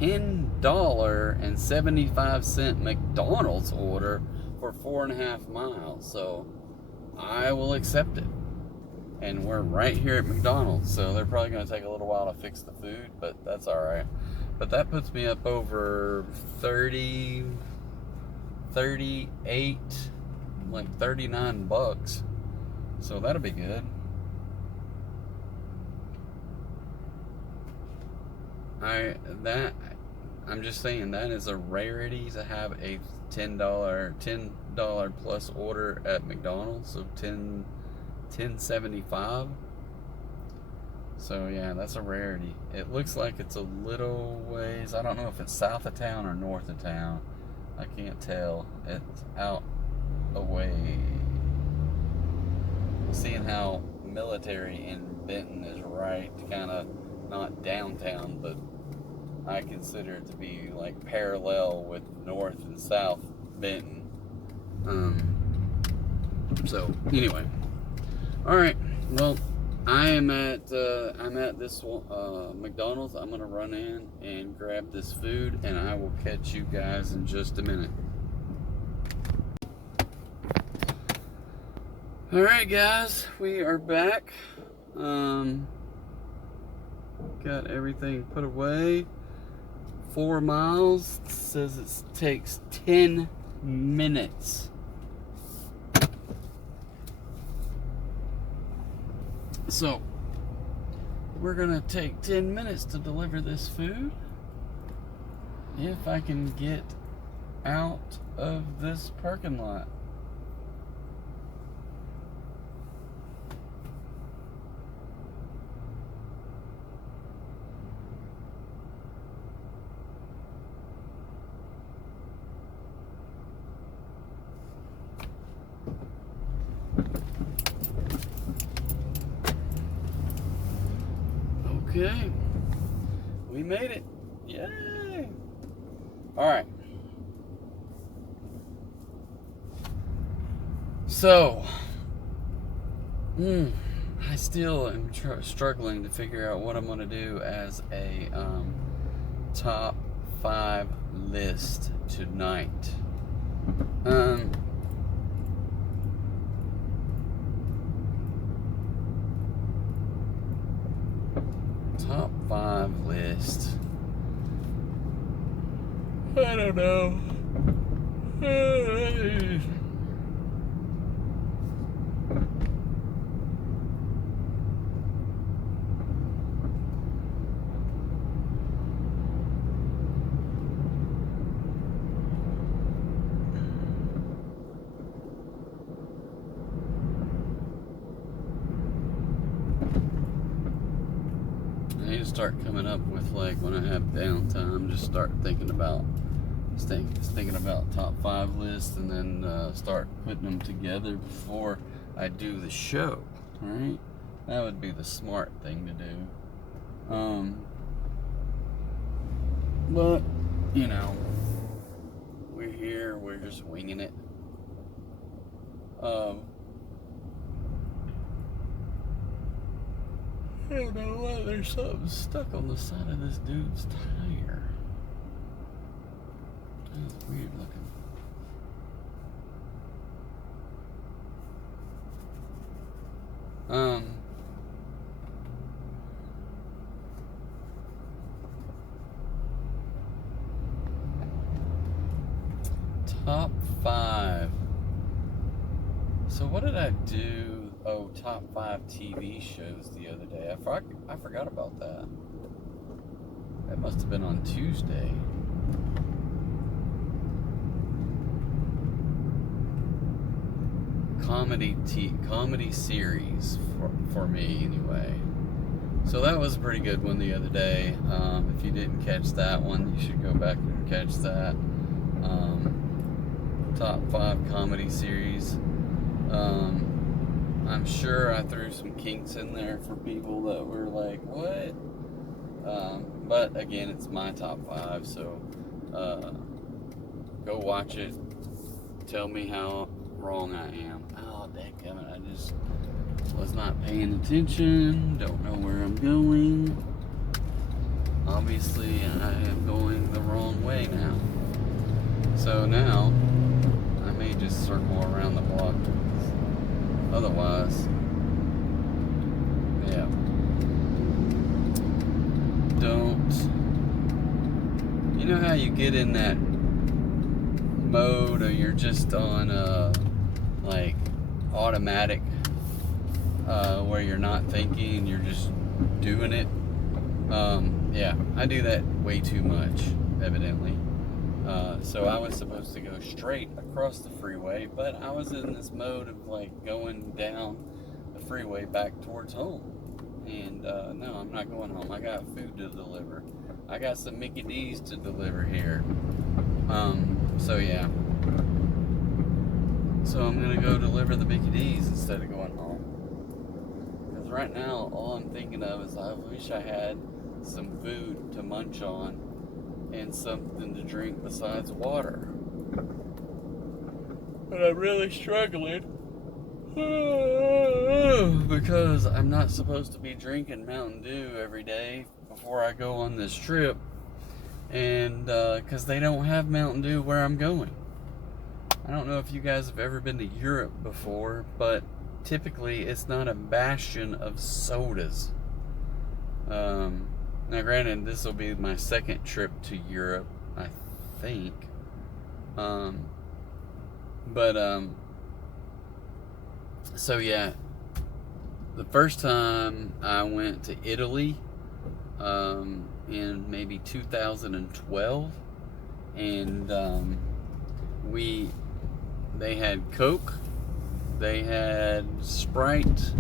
$10.75 McDonald's order for 4.5 miles. So I will accept it. And we're right here at McDonald's, so they're probably going to take a little while to fix the food, but that's all right. But that puts me up over 30, 38, like $39. So that'll be good. I'm just saying that is a rarity to have a $10 plus order at McDonald's. So $10.75. So yeah, that's a rarity. It looks like it's a little ways. I don't know if it's south of town or north of town. I can't tell. It's out away. Seeing how military in Benton is right, kind of not downtown, but I consider it to be like parallel with north and south Benton. So anyway. All right. Well, I'm at this McDonald's. I'm gonna run in and grab this food, and I will catch you guys in just a minute. All right, guys, we are back. Got everything put away. 4 miles. It says it takes 10 minutes. So, we're gonna take 10 minutes to deliver this food. If I can get out of this parking lot. Okay, we made it. Yay! All right. So, I still am struggling to figure out what I'm going to do as a top 5 list tonight. Top 5 list. I don't know. just start coming up with, like, when I have downtime, just start thinking about top 5 lists, and then start putting them together before I do the show, right? That would be the smart thing to do. But, you know, we're here, we're just winging it. I don't know why there's something stuck on the side of this dude's tire. That's weird looking. Top 5. So what did I do? Oh, top 5 TV shows the other day. I forgot about that. That must have been on Tuesday. Comedy series for me anyway. So that was a pretty good one the other day. If you didn't catch that one, you should go back and catch that. Top 5 comedy series. I'm sure I threw some kinks in there for people that were like, what? But again, it's my top 5, so go watch it. Tell me how wrong I am. Oh, dadgummit, I just was not paying attention. Don't know where I'm going. Obviously, I am going the wrong way now. So now, I may just circle around the block. Otherwise, yeah. You know how you get in that mode, or you're just on like automatic, where you're not thinking, you're just doing it. Yeah, I do that way too much, evidently. So I was supposed to go straight across the freeway, but I was in this mode of like going down the freeway back towards home. And no, I'm not going home. I got food to deliver. I got some Mickey D's to deliver here. So yeah. So I'm gonna go deliver the Mickey D's instead of going home. Because right now, all I'm thinking of is I wish I had some food to munch on and something to drink besides water. But I'm really struggling because I'm not supposed to be drinking Mountain Dew every day before I go on this trip, and because they don't have Mountain Dew where I'm going. I don't know if you guys have ever been to Europe before, but typically it's not a bastion of sodas. Now granted, this will be my second trip to Europe, I think. So yeah, the first time I went to Italy, in maybe 2012, and they had Coke, they had Sprite,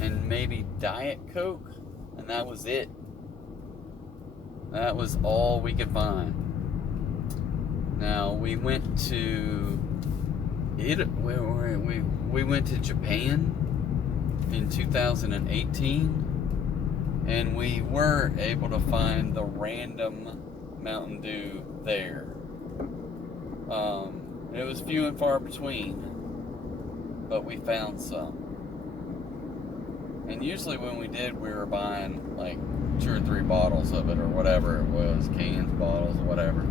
and maybe Diet Coke, and that was it. That was all we could find. Now we went to we went to Japan in 2018, and we were able to find the random Mountain Dew there. It was few and far between, but we found some. And usually when we did, we were buying like 2 or 3 bottles of it, or whatever it was, cans, bottles, whatever.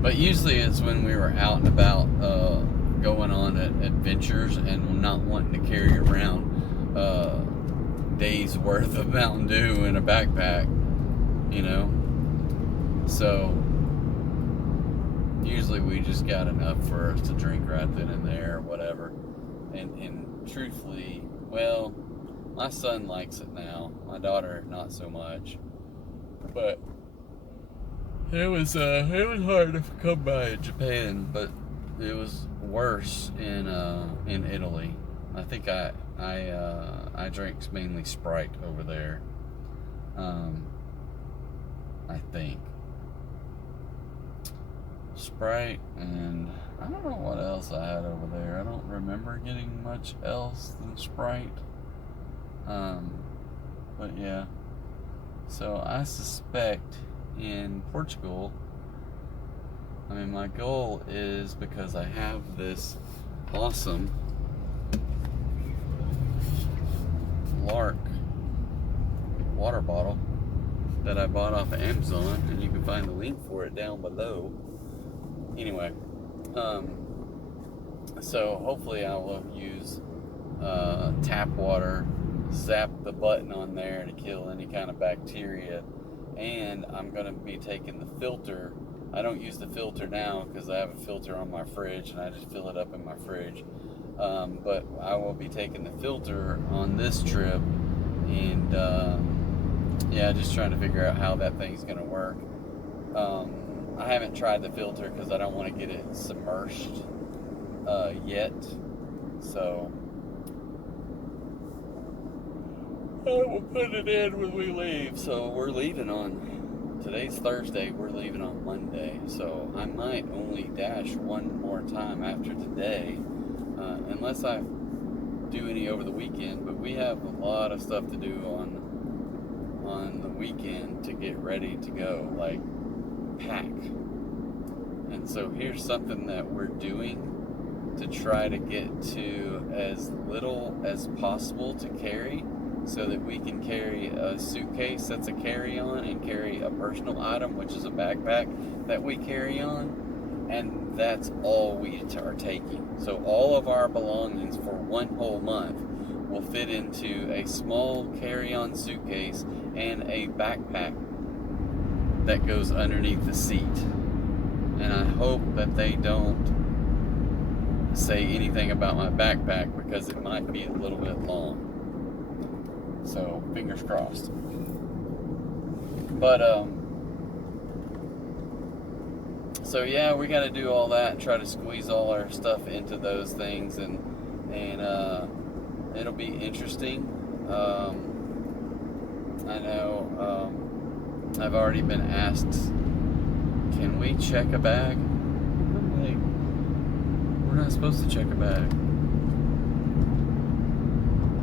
But usually it's when we were out and about, going on adventures and not wanting to carry around days worth of Mountain Dew in a backpack, you know. So usually we just got enough for us to drink right then and there, whatever. And truthfully, well, my son likes it now. My daughter, not so much. But it was hard to come by in Japan, but it was worse in Italy. I think I drank mainly Sprite over there. I think. Sprite, and I don't know what else I had over there. I don't remember getting much else than Sprite. But yeah. So I suspect in Portugal, I mean, my goal is, because I have this awesome Lark water bottle that I bought off of Amazon, and you can find the link for it down below. Anyway, so hopefully I will use tap water, zap the button on there to kill any kind of bacteria, and I'm going to be taking the filter. I don't use the filter now because I have a filter on my fridge and I just fill it up in my fridge, but I will be taking the filter on this trip, and yeah, just trying to figure out how that thing's going to work. I haven't tried the filter because I don't want to get it submerged yet, so we'll put it in when we leave. So we're leaving on, today's Thursday, we're leaving on Monday, so I might only dash one more time after today, unless I do any over the weekend, but we have a lot of stuff to do on the weekend to get ready to go, like pack. And so here's something that we're doing to try to get to as little as possible to carry, so that we can carry a suitcase that's a carry-on and carry a personal item, which is a backpack that we carry on, and that's all we are taking. So all of our belongings for one whole month will fit into a small carry-on suitcase and a backpack that goes underneath the seat. And I hope that they don't say anything about my backpack, because it might be a little bit long. So fingers crossed. But so yeah, we got to do all that and try to squeeze all our stuff into those things, and it'll be interesting. I know I've already been asked, can we check a bag? I'm like, we're not supposed to check a bag.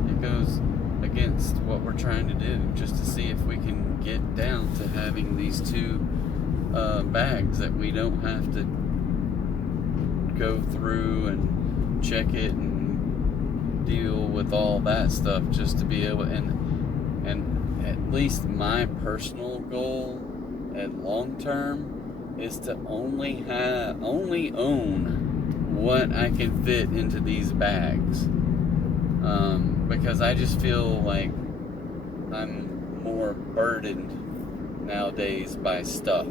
It goes against what we're trying to do, just to see if we can get down to having these two bags that we don't have to go through and check it and deal with all that stuff, just to be able, and at least my personal goal at long term is to only own what I can fit into these bags. Because I just feel like I'm more burdened nowadays by stuff.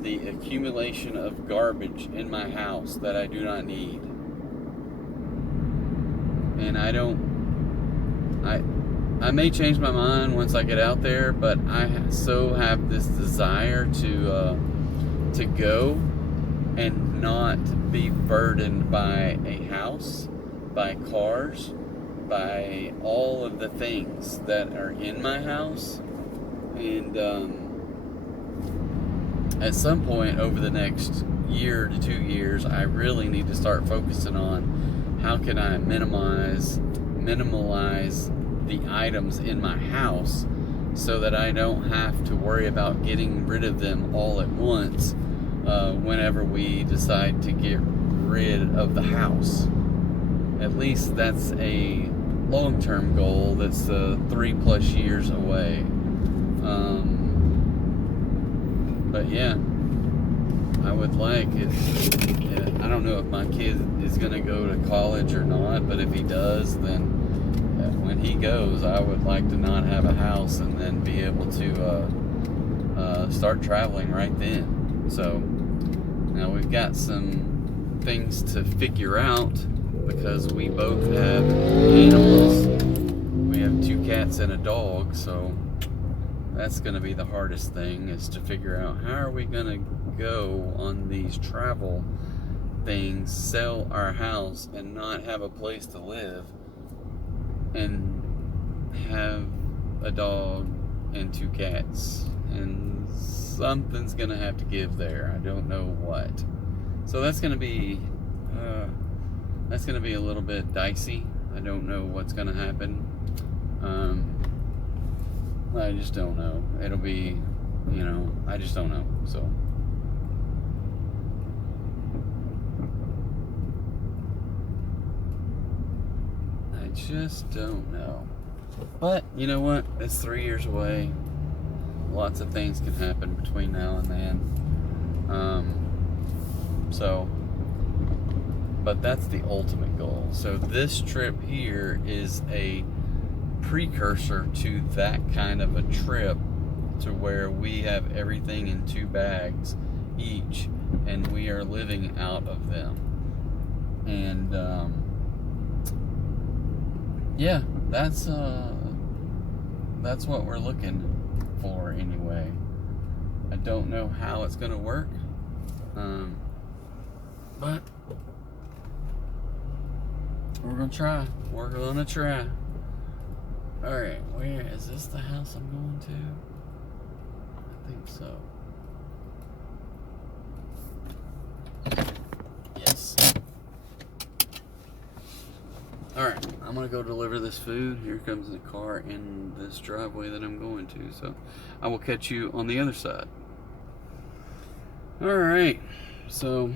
The accumulation of garbage in my house that I do not need. And I may change my mind once I get out there, but I so have this desire to go and not be burdened by a house, by cars, by all of the things that are in my house. And at some point over the next year to 2 years, I really need to start focusing on how can I minimalize the items in my house, so that I don't have to worry about getting rid of them all at once whenever we decide to get rid of the house. At least that's a long-term goal that's 3+ years away. But yeah, I would like it. I don't know if my kid is going to go to college or not, but if he does, then when he goes, I would like to not have a house, and then be able to start traveling right then. So now we've got some things to figure out, because we both have animals. We have 2 cats and a dog, so that's going to be the hardest thing, is to figure out how are we going to go on these travel things, sell our house and not have a place to live, and have a dog, and 2 cats. And something's gonna have to give there. I don't know what. So that's gonna be a little bit dicey. I don't know what's gonna happen. I just don't know. It'll be, I just don't know. So I just don't know. But you know what? It's 3 years away. Lots of things can happen between now and then. But that's the ultimate goal. So this trip here is a precursor to that kind of a trip, to where we have everything in 2 bags each, and we are living out of them. And yeah, that's what we're looking for anyway. I don't know how it's gonna work, but we're gonna try. We're gonna try. All right, where is this? The house I'm going to? I think so. Yes. All right, I'm gonna go deliver this food. Here comes the car in this driveway that I'm going to. So I will catch you on the other side. All right, so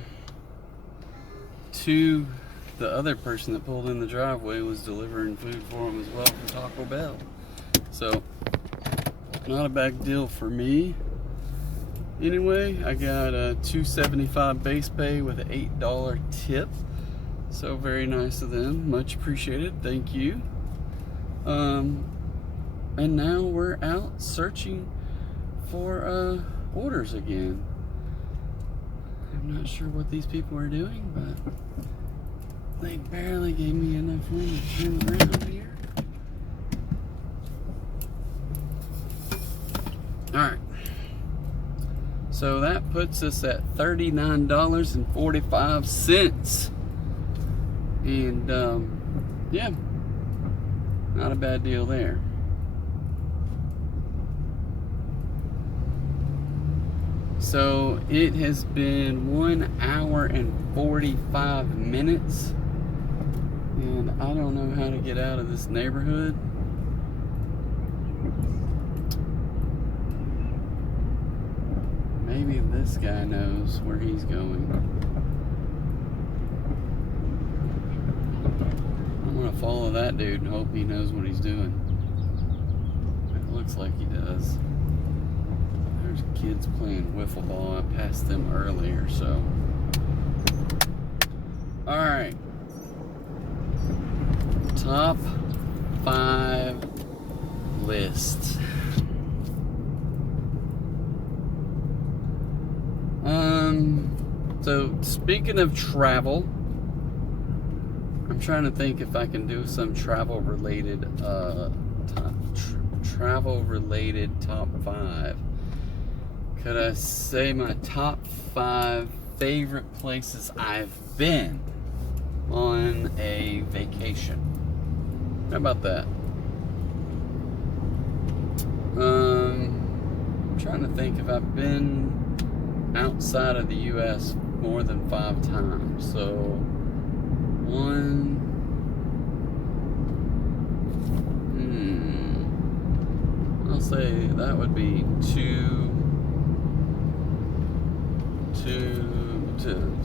the other person that pulled in the driveway was delivering food for him as well from Taco Bell. So not a big deal for me. Anyway, I got a $2.75 base pay with an $8 tip. So very nice of them, much appreciated, thank you. And now we're out searching for orders again. I'm not sure what these people are doing, but they barely gave me enough room to turn around here. Alright. So that puts us at $39.45. And yeah, not a bad deal there. So it has been 1 hour and 45 minutes, and I don't know how to get out of this neighborhood. Maybe this guy knows where he's going. I'm gonna follow that dude and hope he knows what he's doing. It looks like he does. There's kids playing wiffle ball. I passed them earlier, so. Alright. Top 5 list. So speaking of travel, I'm trying to think if I can do some travel related top 5. Could I say my top 5 favorite places I've been on a vacation? How about that? I'm trying to think if I've been outside of the U.S. more than 5 times. So, 1. I'll say that would be 2.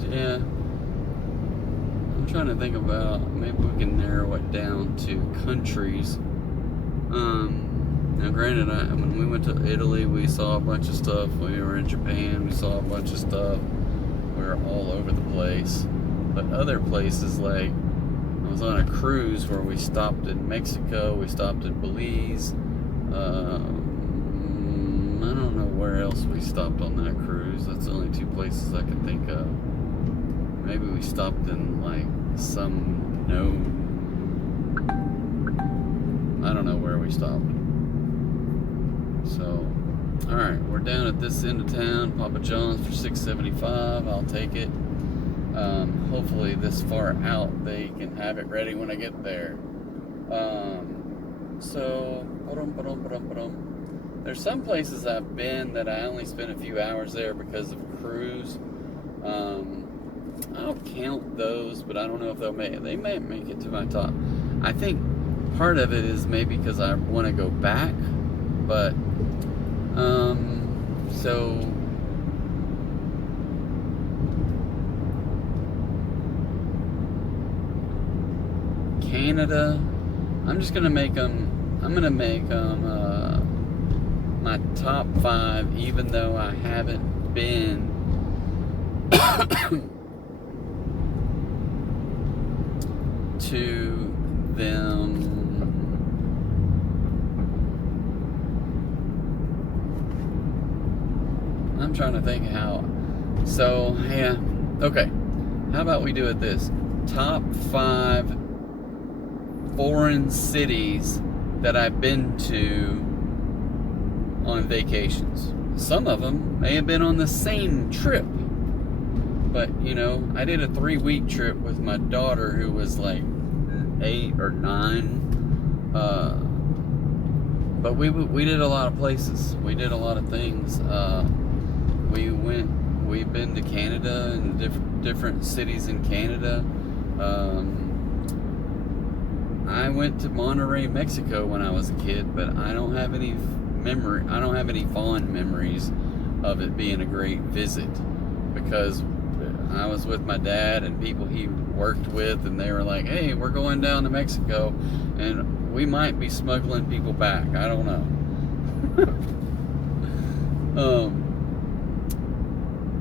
Yeah. I'm trying to think about, maybe we can narrow it down to countries. Now granted, when we went to Italy, we saw a bunch of stuff. We were in Japan, we saw a bunch of stuff. We were all over the place. But other places, like, I was on a cruise where we stopped in Mexico, we stopped in Belize. I don't know where else we stopped on that cruise. That's the only 2 places I can think of. Maybe we stopped in, like, some I don't know where we stopped. So, alright, we're down at this end of town, Papa John's for $6.75. I'll take it. Hopefully this far out they can have it ready when I get there. So, there's some places I've been that I only spent a few hours there because of cruise. I'll count those, but I don't know if they may make it to my top. I think part of it is maybe because I want to go back, but so Canada, I'm gonna make them my top 5, even though I haven't been to them. I'm trying to think how. So, yeah. Okay. How about we do it this? Top 5 foreign cities that I've been to on vacations. Some of them may have been on the same trip. But, you know, I did a 3-week trip with my daughter who was like 8 or 9. But we did a lot of places. We did a lot of things. We've been to Canada and different cities in Canada. I went to Monterrey, Mexico when I was a kid, but I don't have any fond memories of it being a great visit, because I was with my dad and people he worked with, and they were like, hey, we're going down to Mexico and we might be smuggling people back. I don't know.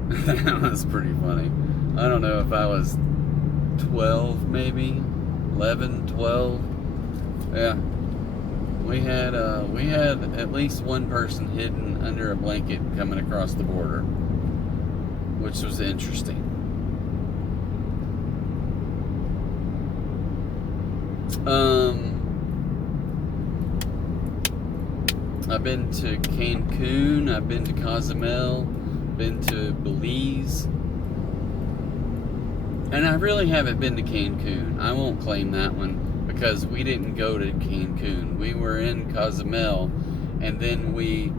That was pretty funny. I don't know if I was 12, maybe 11, 12. Yeah, we had at least one person hidden under a blanket coming across the border, which was interesting. I've been to Cancun, I've been to Cozumel, been to Belize, and I really haven't been to Cancun. I won't claim that one because we didn't go to Cancun. We were in Cozumel, and then we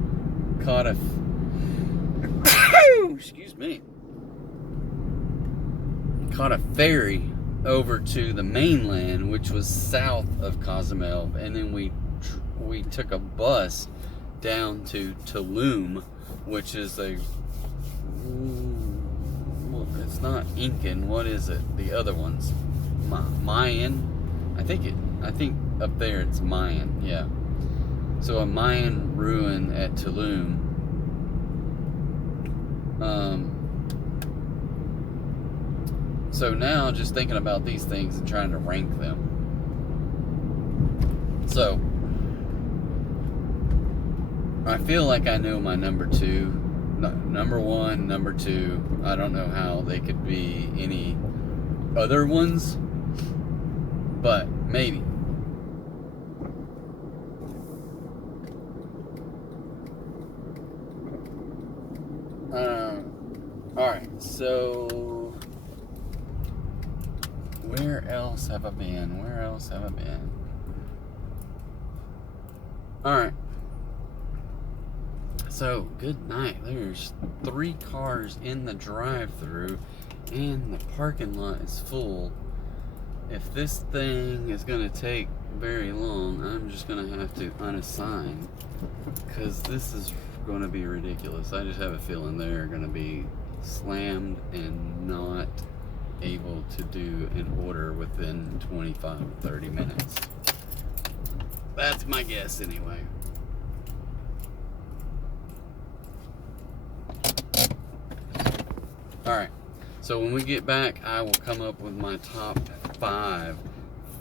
caught a excuse me, caught a ferry over to the mainland, which was south of Cozumel, and then we took a bus down to Tulum, which is it's not Incan. What is it? The other ones, Mayan. I think up there it's Mayan. Yeah. So a Mayan ruin at Tulum. So now just thinking about these things and trying to rank them. So I feel like I know my number 2, number 1, number 2. I don't know how they could be any other ones, but maybe. Alright, so where else have I been? Alright. So, good night. There's 3 cars in the drive-thru, and the parking lot is full. If this thing is going to take very long, I'm just going to have to unassign, because this is going to be ridiculous. I just have a feeling they're going to be slammed and not able to do an order within 25 to 30 minutes. That's my guess anyway. Alright, so when we get back, I will come up with my top 5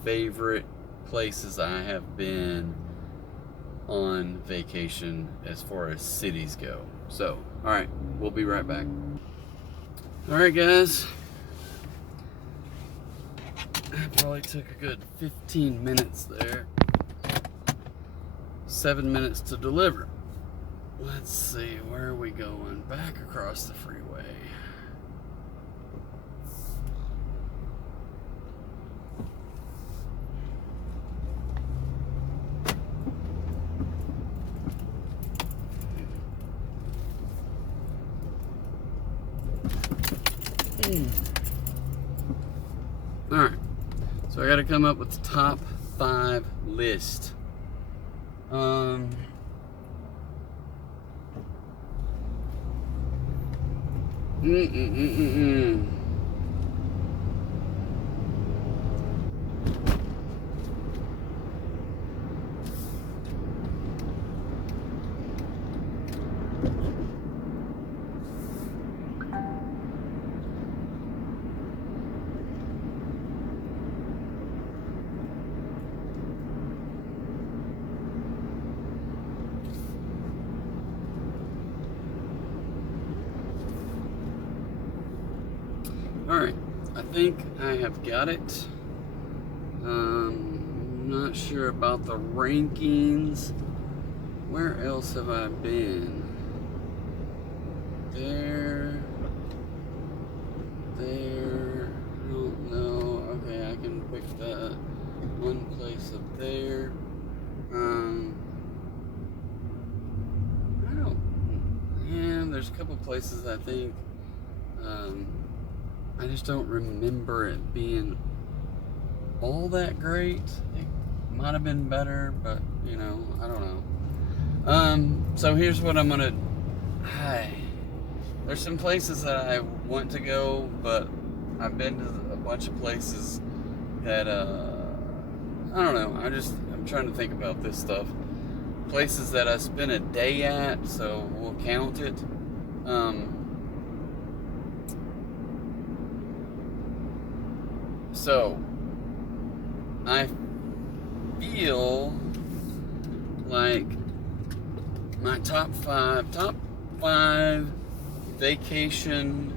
favorite places I have been on vacation as far as cities go. So, alright, we'll be right back. Alright guys, I probably took a good 15 minutes there. 7 minutes to deliver. Let's see, where are we going? Back across the freeway. Alright, so I gotta come up with the top 5 list. Alright, I think I have got it. I'm not sure about the rankings. Where else have I been? There. I don't know. Okay, I can pick that one place up there. I don't. Yeah, there's a couple places I think. I just don't remember it being all that great. It might have been better, but you know, I don't know. So here's what I'm gonna. There's some places that I want to go, but I've been to a bunch of places that I don't know. I'm trying to think about this stuff. Places that I spent a day at, so we'll count it. So, I feel like my top five vacation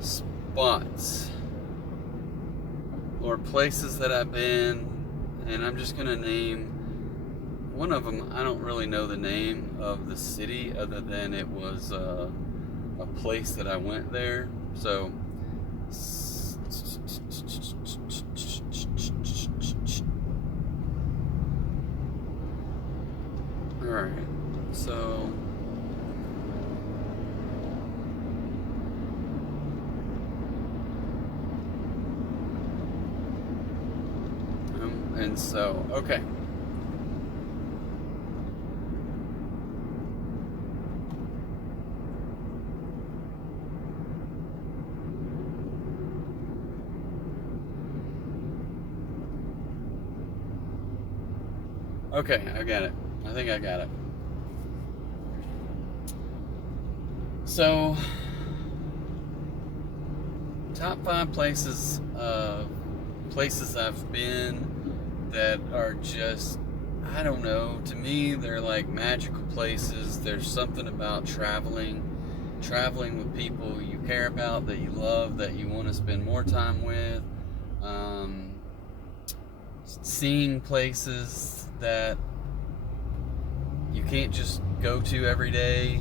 spots or places that I've been, and I'm just gonna name one of them. I don't really know the name of the city other than it was a place that I went there. So alright, so and so okay. Okay, I got it. I think I got it. So, top 5 places I've been that are just, I don't know, to me they're like magical places. There's something about traveling with people you care about, that you love, that you want to spend more time with, seeing places that you can't just go to every day,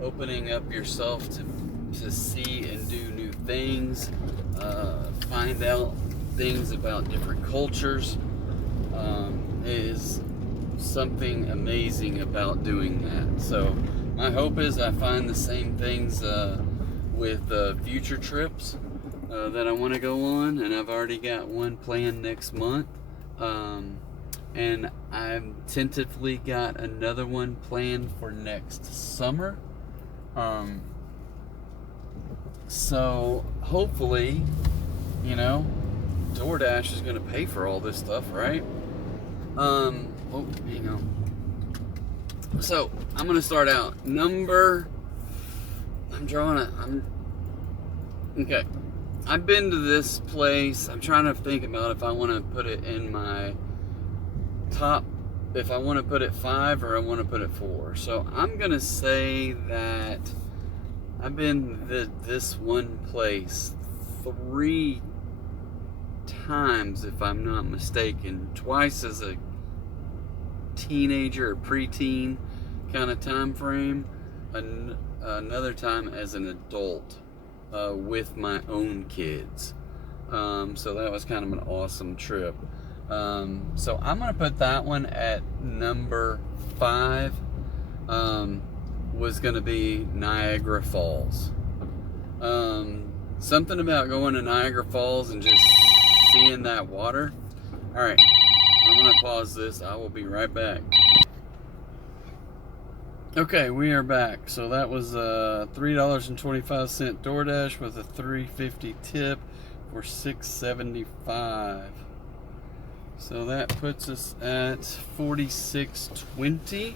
opening up yourself to see and do new things, find out things about different cultures, is something amazing about doing that. So my hope is I find the same things with future trips that I want to go on, and I've already got one planned next month, and I've tentatively got another one planned for next summer. So hopefully, you know, DoorDash is going to pay for all this stuff, right? Oh, hang on. So I'm going to start out. Okay. I've been to this place. I'm trying to think about if I want to put it in my top, if I want to put it 5 or I want to put it 4. So I'm going to say that I've been to this one place 3 times, if I'm not mistaken. Twice as a teenager or preteen kind of time frame. Another time as an adult. With my own kids. So that was kind of an awesome trip. So I'm going to put that one at number 5. was going to be Niagara Falls. Something about going to Niagara Falls and just seeing that water. All right, I'm going to pause this. I will be right back. Okay, we are back. So that was $3.25 DoorDash with a $3.50 tip for $6.75. So that puts us at $46.20.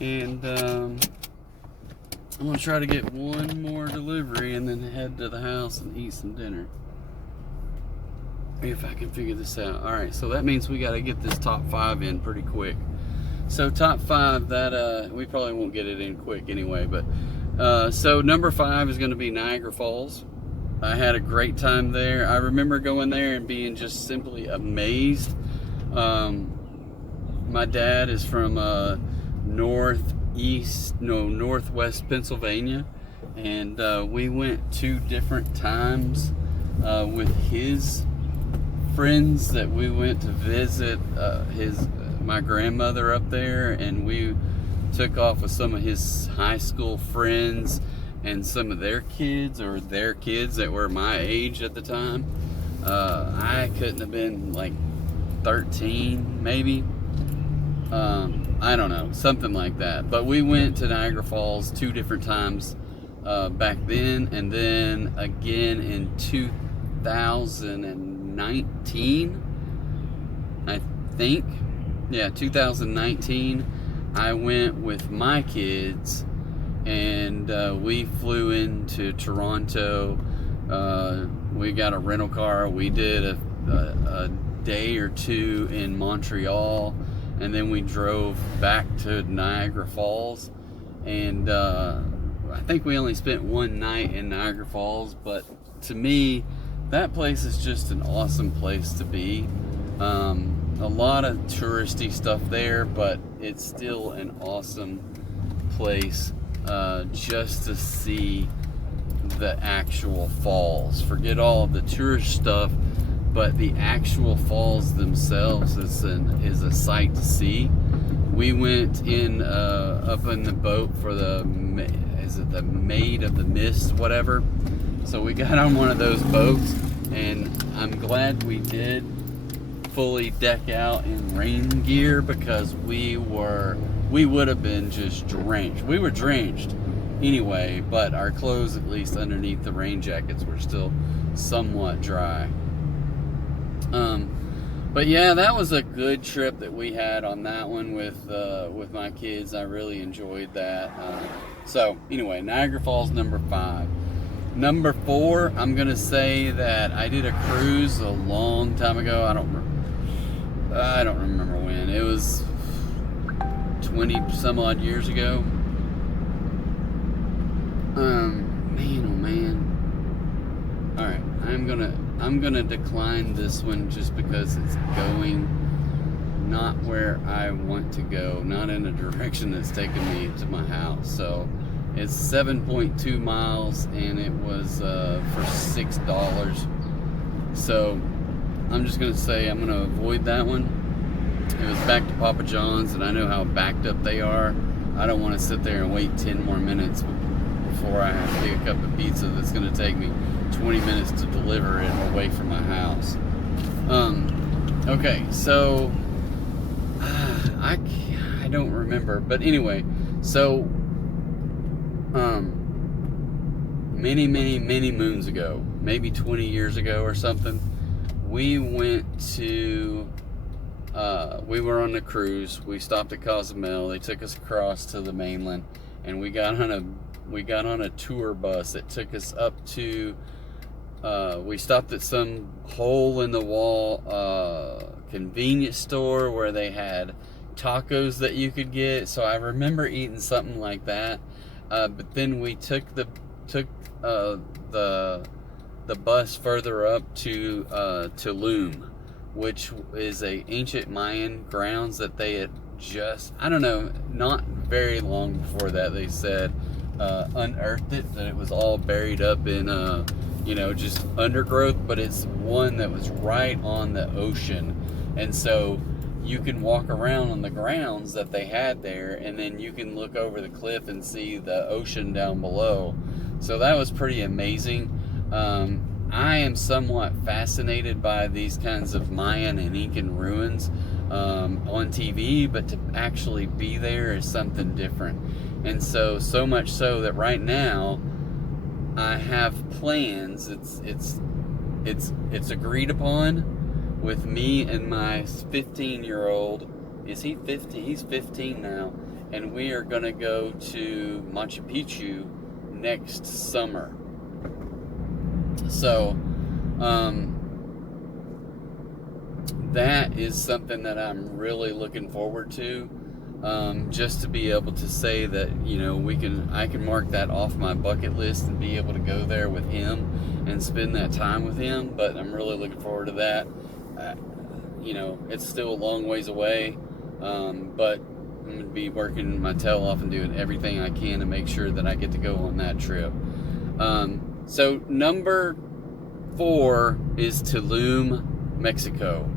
And I'm going to try to get one more delivery and then head to the house and eat some dinner. If I can figure this out. Alright, so that means we got to get this top 5 in pretty quick. So top 5, that we probably won't get it in quick anyway, but so number 5 is going to be Niagara Falls. I had a great time there. I remember going there and being just simply amazed. My dad is from northwest Pennsylvania, and we went 2 different times with his friends that we went to visit my grandmother up there, and we took off with some of his high school friends and some of their kids that were my age at the time. I couldn't have been like 13 maybe. I don't know, something like that. But we went to Niagara Falls 2 different times back then, and then again in 2019, I think. Yeah, 2019, I went with my kids, and we flew into Toronto. We got a rental car. We did a day or 2 in Montreal, and then we drove back to Niagara Falls. And I think we only spent 1 night in Niagara Falls, but to me, that place is just an awesome place to be. A lot of touristy stuff there, but it's still an awesome place just to see the actual falls. Forget all of the tourist stuff, but the actual falls themselves is a sight to see. We went in up in the boat for the Maid of the Mist, whatever. So we got on one of those boats, and I'm glad we did fully deck out in rain gear, because we would have been just drenched. We were drenched anyway, but our clothes, at least underneath the rain jackets, were still somewhat dry. But yeah, that was a good trip that we had on that one with my kids. I really enjoyed that. So anyway, Niagara Falls, number 5. Number 4, I'm gonna say that I did a cruise a long time ago. I don't remember when. It was 20 some odd years ago. Man, oh man. Alright, I'm gonna decline this one just because it's going not where I want to go, not in a direction that's taking me to my house. So it's 7.2 miles, and it was for $6. So I'm just going to say I'm going to avoid that one. It was back to Papa John's, and I know how backed up they are. I don't want to sit there and wait 10 more minutes before I have to pick up a pizza that's going to take me 20 minutes to deliver it away from my house. Okay, so I don't remember. But anyway, so many moons ago, maybe 20 years ago or something, we went to we were on a cruise. We stopped at Cozumel. They took us across to the mainland, and we got on a tour bus that took us up to we stopped at some hole in the wall convenience store where they had tacos that you could get. So I remember eating something like that. But then we took the bus further up to Tulum, which is a ancient Mayan grounds that they had just, I don't know, not very long before that, they said unearthed it, that it was all buried up in just undergrowth, but it's one that was right on the ocean. And so you can walk around on the grounds that they had there, and then you can look over the cliff and see the ocean down below. So that was pretty amazing. I am somewhat fascinated by these kinds of Mayan and Incan ruins on TV, but to actually be there is something different. And so much so that right now I have plans. It's agreed upon with me and my 15-year-old. Is he 15? He's 15 now. And we are going to go to Machu Picchu next summer. So, that is something that I'm really looking forward to. Just to be able to say that, you know, I can mark that off my bucket list and be able to go there with him and spend that time with him. But I'm really looking forward to that. You know, it's still a long ways away, but I'm going to be working my tail off and doing everything I can to make sure that I get to go on that trip. So number 4 is Tulum, Mexico.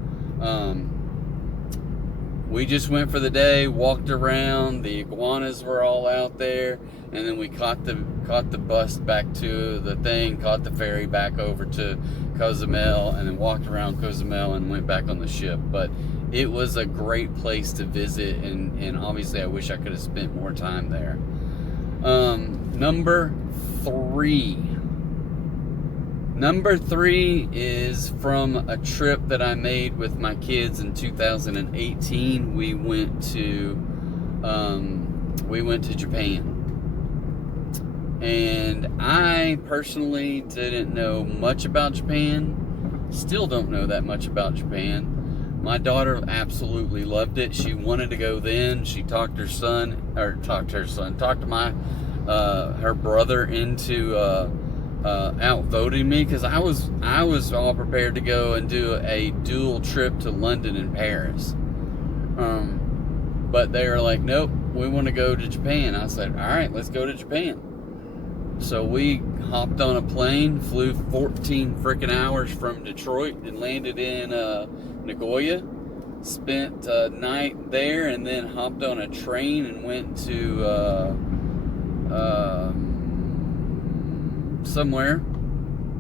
We just went for the day, walked around. The iguanas were all out there, and then we caught the bus back to the thing, caught the ferry back over to Cozumel, and then walked around Cozumel and went back on the ship. But it was a great place to visit, and obviously I wish I could have spent more time there. Number 3 is from a trip that I made with my kids in 2018. We went to Japan. And I personally didn't know much about Japan. Still don't know that much about Japan. My daughter absolutely loved it. She wanted to go then. She talked to her brother into outvoting me, because I was all prepared to go and do a dual trip to London and Paris. But they were like, nope, we want to go to Japan. I said, all right, let's go to Japan. So we hopped on a plane, flew 14 freaking hours from Detroit, and landed in Nagoya. Spent a night there, and then hopped on a train and went to somewhere.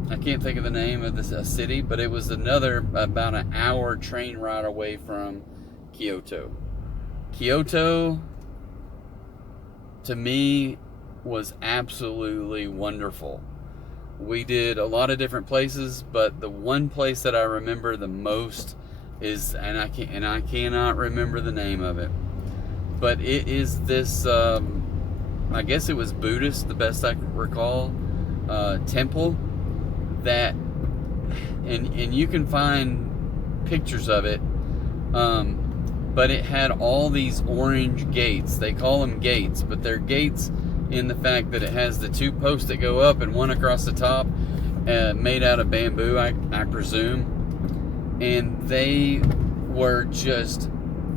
I can't think of the name of this city, but it was about an hour train ride away from Kyoto. Kyoto, to me, was absolutely wonderful. We did a lot of different places, but the one place that I remember the most is, and I cannot remember the name of it, but it is this, I guess it was Buddhist, the best I can recall, temple that, and you can find pictures of it, but it had all these orange gates. They call them gates, but they're gates in the fact that it has the 2 posts that go up and one across the top, made out of bamboo, I presume. And they were just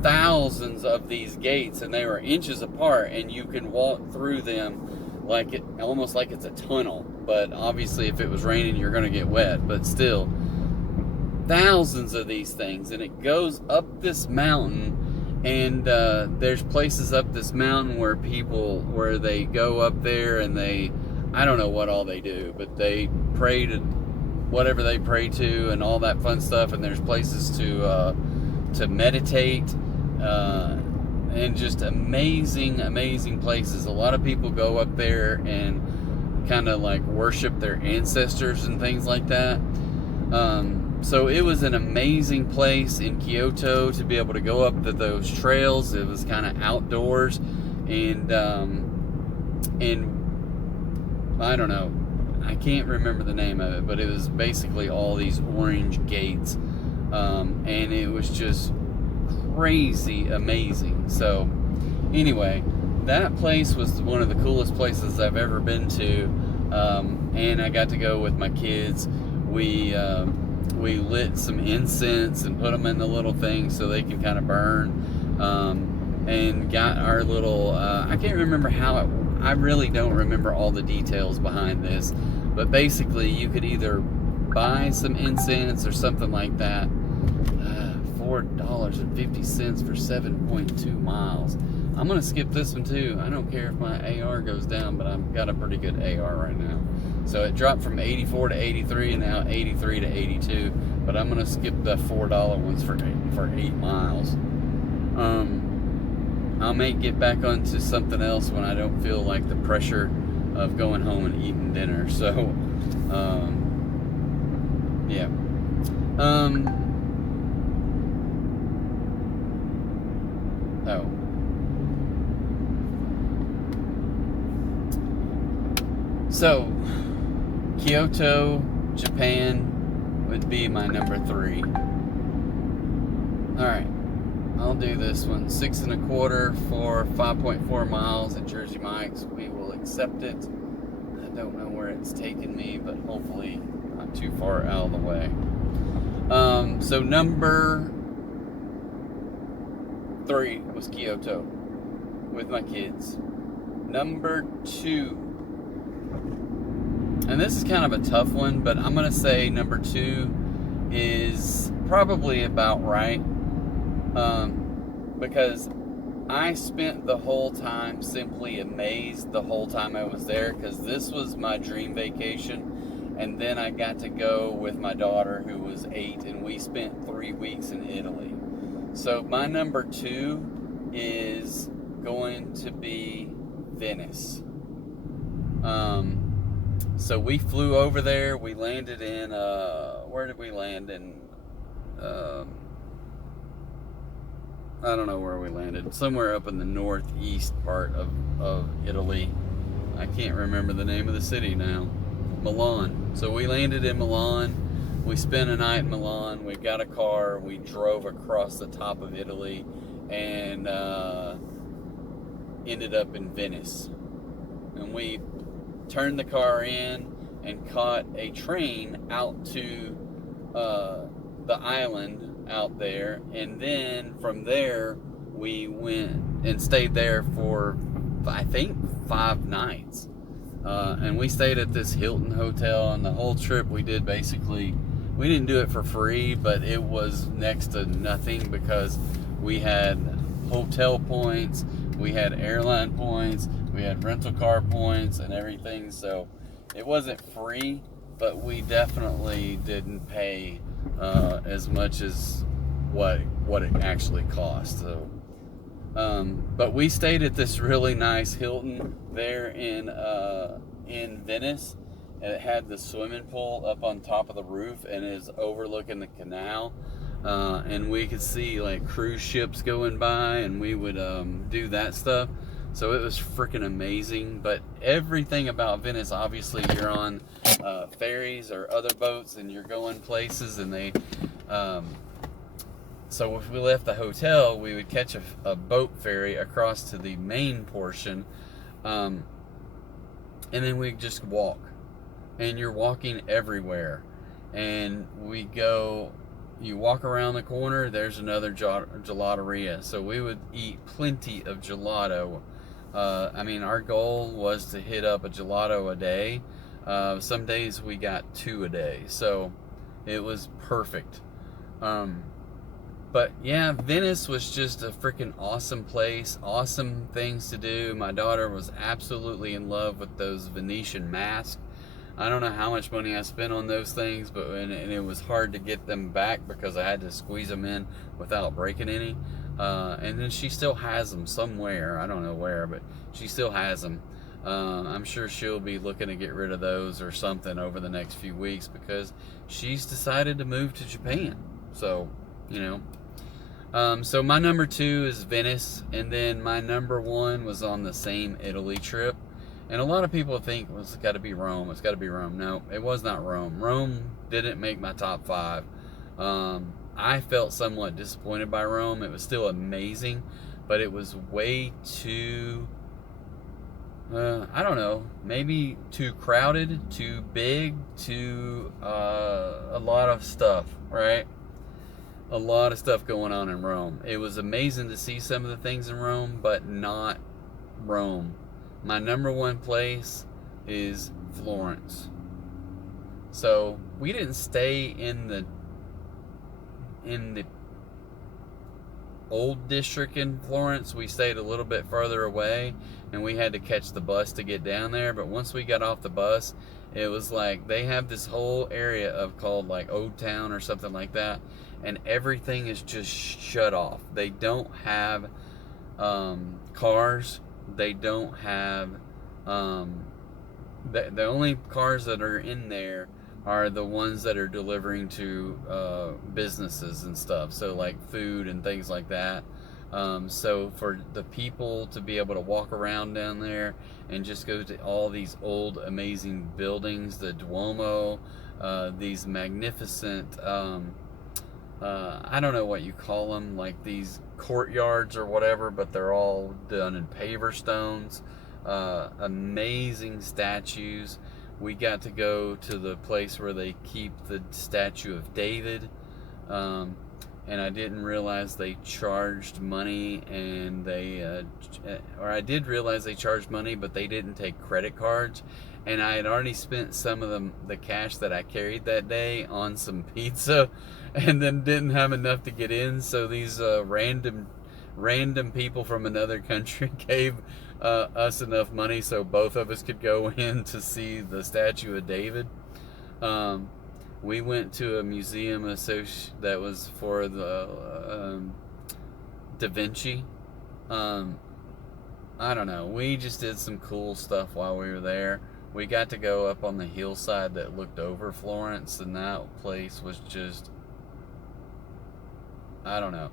thousands of these gates, and they were inches apart, and you can walk through them almost like it's a tunnel. But obviously if it was raining, you're going to get wet. But still, thousands of these things, and it goes up this mountain. And there's places up this mountain where they go up there, and I don't know what all they do, but they pray to whatever they pray to and all that fun stuff. And there's places to meditate, and just amazing places. A lot of people go up there and kind of like worship their ancestors and things like that. So it was an amazing place in Kyoto to be able to go up those trails. It was kind of outdoors, and I don't know, I can't remember the name of it, but it was basically all these orange gates, and it was just crazy amazing. So anyway, that place was one of the coolest places I've ever been to, and I got to go with my kids. We lit some incense and put them in the little thing so they can kind of burn, and got our little, I can't remember I really don't remember all the details behind this, but basically you could either buy some incense or something like that $34.50 for 7.2 miles. I'm going to skip this one too. I don't care if my AR goes down, but I've got a pretty good AR right now. So it dropped from 84 to 83 and now 83 to 82. But I'm going to skip the $4 ones for 8 miles. I may get back onto something else when I don't feel like the pressure of going home and eating dinner. So, yeah. Oh. So, Kyoto, Japan would be my number 3. Alright, I'll do this one. 6 1/4 for 5.4 miles at Jersey Mike's. We will accept it. I don't know where it's taking me, but hopefully not too far out of the way. So number 3 was Kyoto with my kids. Number 2, and this is kind of a tough one, but I'm going to say number 2 is probably about right. Because I spent the whole time simply amazed the whole time I was there, because this was my dream vacation. And then I got to go with my daughter, who was 8, and we spent 3 weeks in Italy. So my number 2 is going to be Venice. So we flew over there. We landed in, where did we land in? I don't know where we landed. Somewhere up in the northeast part of Italy. I can't remember the name of the city now. Milan. So we landed in Milan. We spent a night in Milan. We got a car. We drove across the top of Italy and ended up in Venice. And we turned the car in and caught a train out to the island out there, and then from there we went and stayed there for I think 5 nights, and we stayed at this Hilton hotel. And the whole trip we did, basically we didn't do it for free, but it was next to nothing, because we had hotel points, we had airline points, we had rental car points and everything. So it wasn't free, but we definitely didn't pay as much as what it actually cost. So, but we stayed at this really nice Hilton there in Venice, and it had the swimming pool up on top of the roof, and is overlooking the canal, and we could see like cruise ships going by, and we would do that stuff. So it was freaking amazing. But everything about Venice, obviously you're on ferries or other boats, and you're going places, and they so if we left the hotel, we would catch a boat ferry across to the main portion, and then we'd just walk, and you're walking everywhere. And you walk around the corner, there's another gelateria. So we would eat plenty of gelato. I mean, our goal was to hit up a gelato a day. Some days we got 2 a day, so it was perfect. But yeah, Venice was just a freaking awesome place, awesome things to do. My daughter was absolutely in love with those Venetian masks. I don't know how much money I spent on those things, but and it was hard to get them back because I had to squeeze them in without breaking any. And then she still has them somewhere. I don't know where, but she still has them. I'm sure she'll be looking to get rid of those or something over the next few weeks, because she's decided to move to Japan. So, you know. So my number 2 is Venice, and then my number 1 was on the same Italy trip. And a lot of people think, well, it's got to be Rome. It's got to be Rome. No, it was not Rome. Rome didn't make my top 5. I felt somewhat disappointed by Rome. It was still amazing, but it was way too, I don't know, maybe too crowded, too big, too, a lot of stuff, right? A lot of stuff going on in Rome. It was amazing to see some of the things in Rome, but not Rome. My number 1 place is Florence. So we didn't stay in the old district in Florence, we stayed a little bit further away, and we had to catch the bus to get down there. But once we got off the bus, it was like they have this whole area of called like Old Town or something like that, and everything is just shut off. They don't have cars. They don't have the only cars that are in there are the ones that are delivering to businesses and stuff, so like food and things like that. So for the people to be able to walk around down there and just go to all these old amazing buildings, the Duomo, these magnificent I don't know what you call them, like these courtyards or whatever, but they're all done in paver stones, amazing statues. We got to go to the place where they keep the statue of David, and I didn't realize they charged money, and or I did realize they charged money, but they didn't take credit cards, and I had already spent some of the cash that I carried that day on some pizza, and then didn't have enough to get in, so these random people from another country gave us enough money so both of us could go in to see the statue of David. We went to a museum that was for the Da Vinci. I don't know. We just did some cool stuff while we were there. We got to go up on the hillside that looked over Florence, and that place was just, I don't know.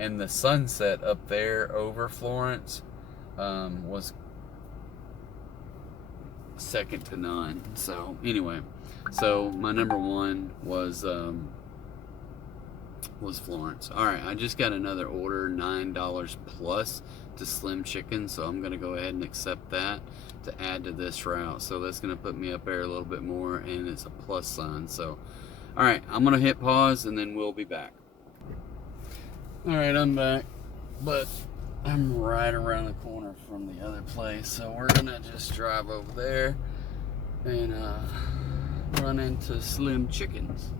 And the sunset up there over Florence was second to none. So anyway, so my number one was Florence. All right, I just got another order, $9 plus to Slim Chicken, so I'm gonna go ahead and accept that to add to this route. So that's gonna put me up there a little bit more, and it's a plus sign. So all right, I'm gonna hit pause and then we'll be back. All right, I'm back, but I'm right around the corner from the other place, so we're gonna just drive over there and run into Slim Chickens.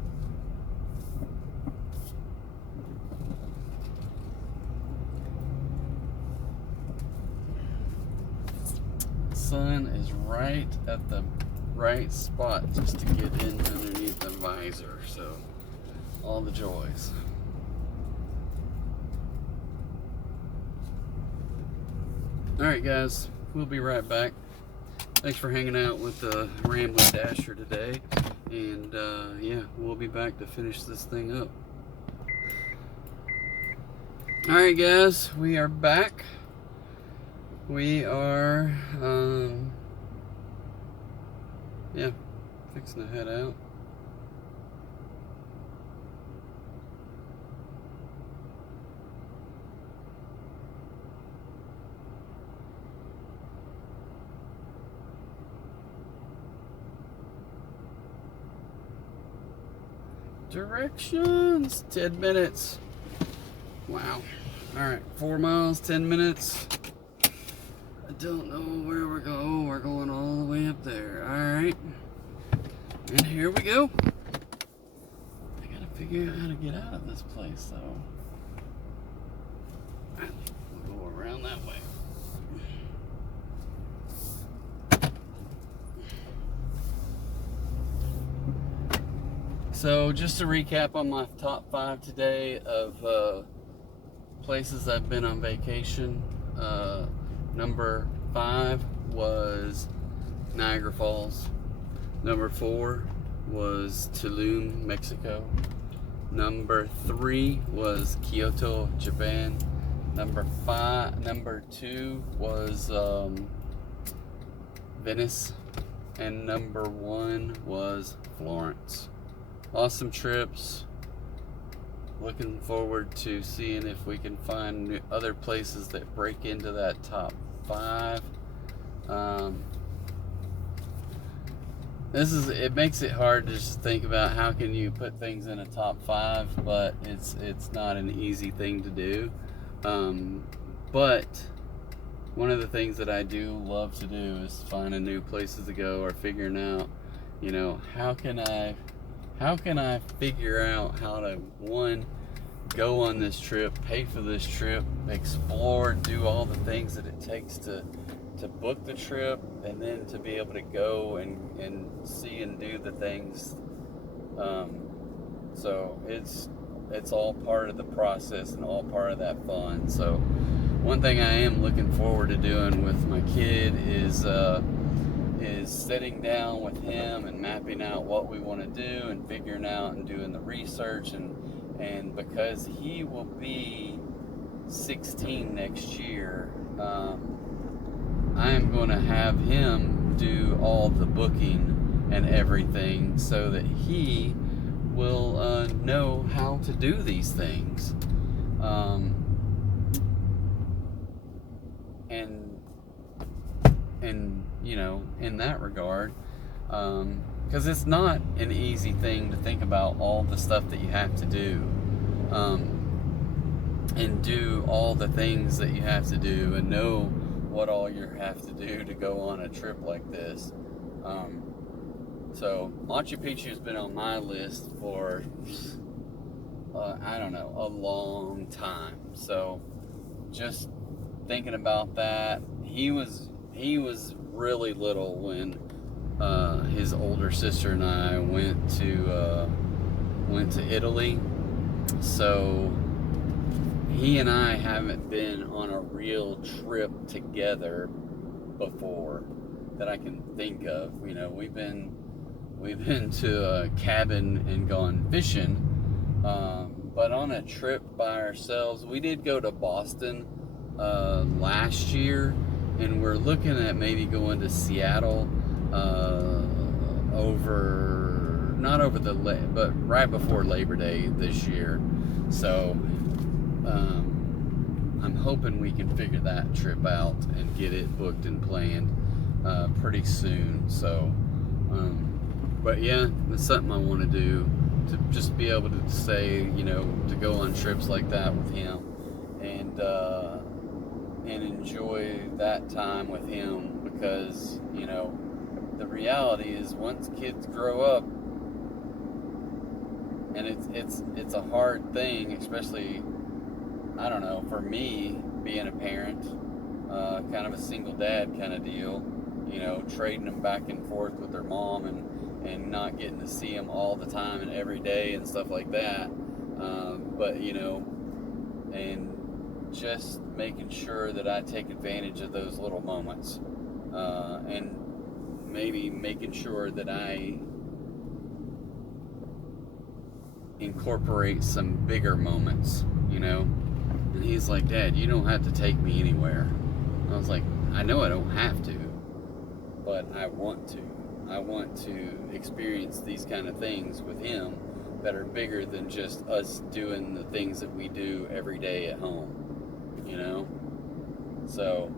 Sun is right at the right spot just to get in underneath the visor, so all the joys. Alright guys, we'll be right back. Thanks for hanging out with the Rambling Dasher today, and yeah, we'll be back to finish this thing up. Alright guys, we are back. We are yeah, fixing to head out. Directions, 10 minutes. Wow. Alright, 4 miles, 10 minutes. I don't know where we're going. We're going all the way up there. Alright. And here we go. I gotta figure out how to get out of this place though. We'll go around that way. So just to recap on my top 5 today of places I've been on vacation. Number 5 was Niagara Falls. Number 4 was Tulum, Mexico. Number 3 was Kyoto, Japan. Number 2 was Venice. And number 1 was Florence. Awesome trips. Looking forward to seeing if we can find other places that break into that top 5. It makes it hard to just think about how can you put things in a top 5, but it's not an easy thing to do. But one of the things that I do love to do is finding new places to go, or figuring out, how can I figure out how to, one, go on this trip, pay for this trip, explore, do all the things that it takes to book the trip, and then to be able to go and see and do the things. So it's all part of the process and all part of that fun. So one thing I am looking forward to doing with my kid is sitting down with him and mapping out what we want to do and figuring out and doing the research, and because he will be 16 next year, I am going to have him do all the booking and everything so that he will know how to do these things. And you know, in that regard, because it's not an easy thing to think about all the stuff that you have to do, and do all the things that you have to do, and know what all you have to do to go on a trip like this. So Machu Picchu has been on my list for I don't know, a long time. So just thinking about that, he was really little when his older sister and I went to Italy. So he and I haven't been on a real trip together before that I can think of. You know, we've been to a cabin and gone fishing, but on a trip by ourselves. We did go to Boston last year, and we're looking at maybe going to Seattle but right before Labor Day this year. So I'm hoping we can figure that trip out and get it booked and planned pretty soon. So but yeah, it's something I want to do, to just be able to say, you know, to go on trips like that with him, and enjoy that time with him, because, you know, the reality is once kids grow up, and it's a hard thing, especially, I don't know, for me being a parent, kind of a single dad kind of deal, you know, trading them back and forth with their mom, and not getting to see them all the time and every day and stuff like that. But, you know, and just making sure that I take advantage of those little moments, and maybe making sure that I incorporate some bigger moments, you know. And he's like, Dad, you don't have to take me anywhere. I was like, I know I don't have to, but I want to. I want to experience these kind of things with him that are bigger than just us doing the things that we do every day at home, you know? So